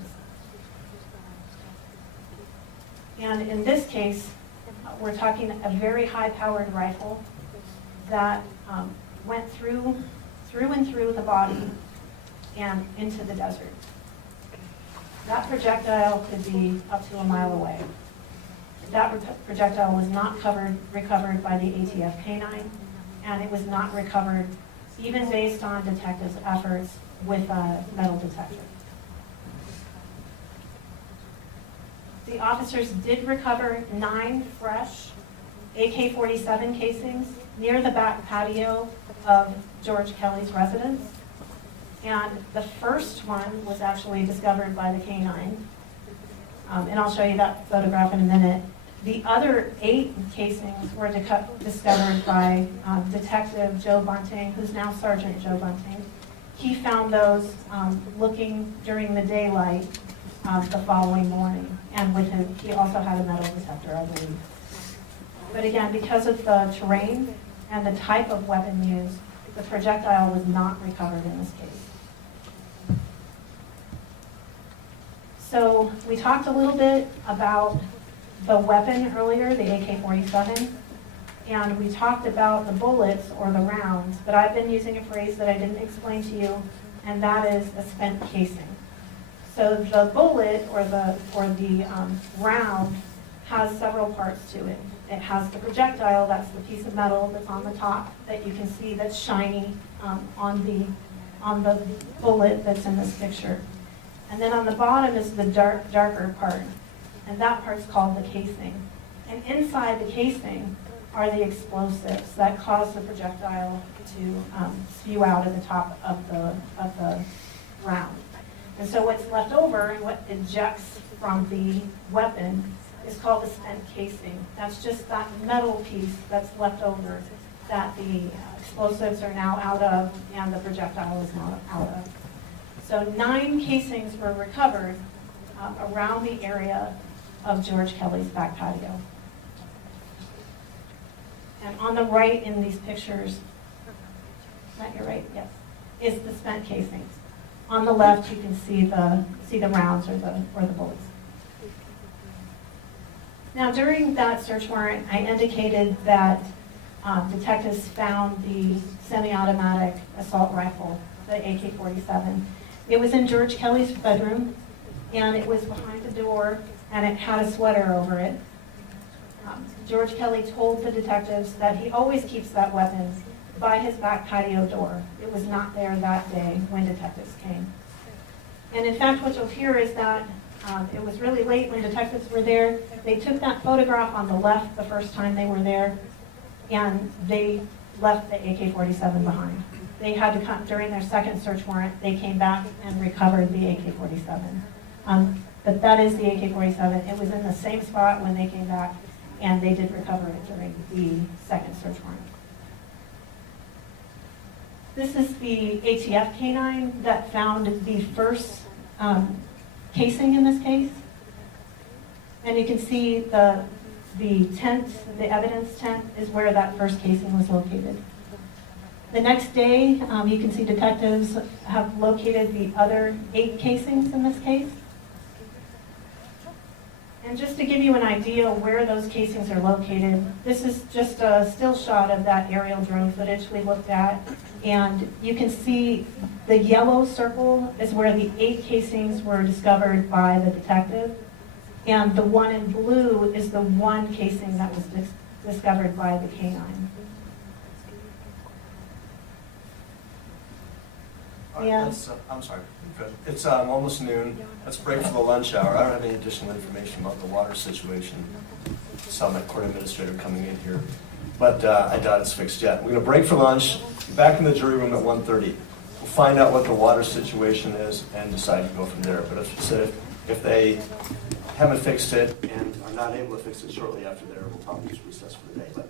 And in this case, we're talking a very high-powered rifle that went through and through the body and into the desert. That projectile could be up to a mile away. That projectile was not recovered by the ATF canine, and it was not recovered even based on detectives' efforts with a metal detector. The officers did recover 9 fresh AK-47 casings near the back patio of George Kelly's residence. And the first one was actually discovered by the canine. And I'll show you that photograph in a minute. The other 8 casings were discovered by Detective Joe Bunting, who's now Sergeant Joe Bunting. He found those looking during the daylight the following morning. And with him, he also had a metal detector, I believe. But again, because of the terrain and the type of weapon used, the projectile was not recovered in this case. So we talked a little bit about the weapon earlier, the AK-47, and we talked about the bullets or the rounds, but I've been using a phrase that I didn't explain to you, and that is a spent casing. So the bullet or the round has several parts to it. It has the projectile, that's the piece of metal that's on the top that you can see that's shiny on the bullet that's in this picture. And then on the bottom is the darker part, and that part's called the casing. And inside the casing are the explosives that cause the projectile to spew out at the top of the round. And so what's left over and what ejects from the weapon is called the spent casing. That's just that metal piece that's left over that the explosives are now out of and the projectile is now out of. So 9 casings were recovered around the area of George Kelly's back patio. And on the right in these pictures, is that your right? Yes, is the spent casings. On the left, you can see the rounds or the bullets. Now, during that search warrant, I indicated that detectives found the semi-automatic assault rifle, the AK-47. It was in George Kelly's bedroom, and it was behind the door, and it had a sweater over it. George Kelly told the detectives that he always keeps that weapon by his back patio door. It was not there that day when detectives came. And in fact, what you'll hear is that it was really late when detectives were there. They took that photograph on the left the first time they were there, and they left the AK-47 behind. They had to come, during their second search warrant, they came back and recovered the AK-47. But that is the AK-47. It was in the same spot when they came back, and they did recover it during the second search warrant. This is the ATF canine that found the first casing in this case. And you can see the tent, the evidence tent, is where that first casing was located. The next day, you can see detectives have located the other 8 casings in this case. And just to give you an idea where those casings are located, this is just a still shot of that aerial drone footage we looked at. And you can see the yellow circle is where the 8 casings were discovered by the detective. And the one in blue is the one casing that was discovered by the canine. Yeah. I'm sorry. Good. It's almost noon. Let's break for the lunch hour. I don't have any additional information about the water situation. Saw my court administrator coming in here, but I doubt it's fixed yet. We're going to break for lunch. Be back in the jury room at 1:30. We'll find out what the water situation is and decide to go from there. But if they haven't fixed it and are not able to fix it shortly after there, we'll probably just recess for the day. But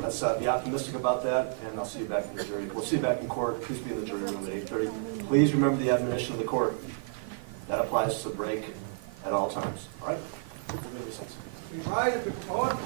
let's be optimistic about that, and I'll see you back in the jury. We'll see you back in court. Please be in the jury room at 8:30. Please remember the admonition of the court. That applies to the break at all times. All right? We rise before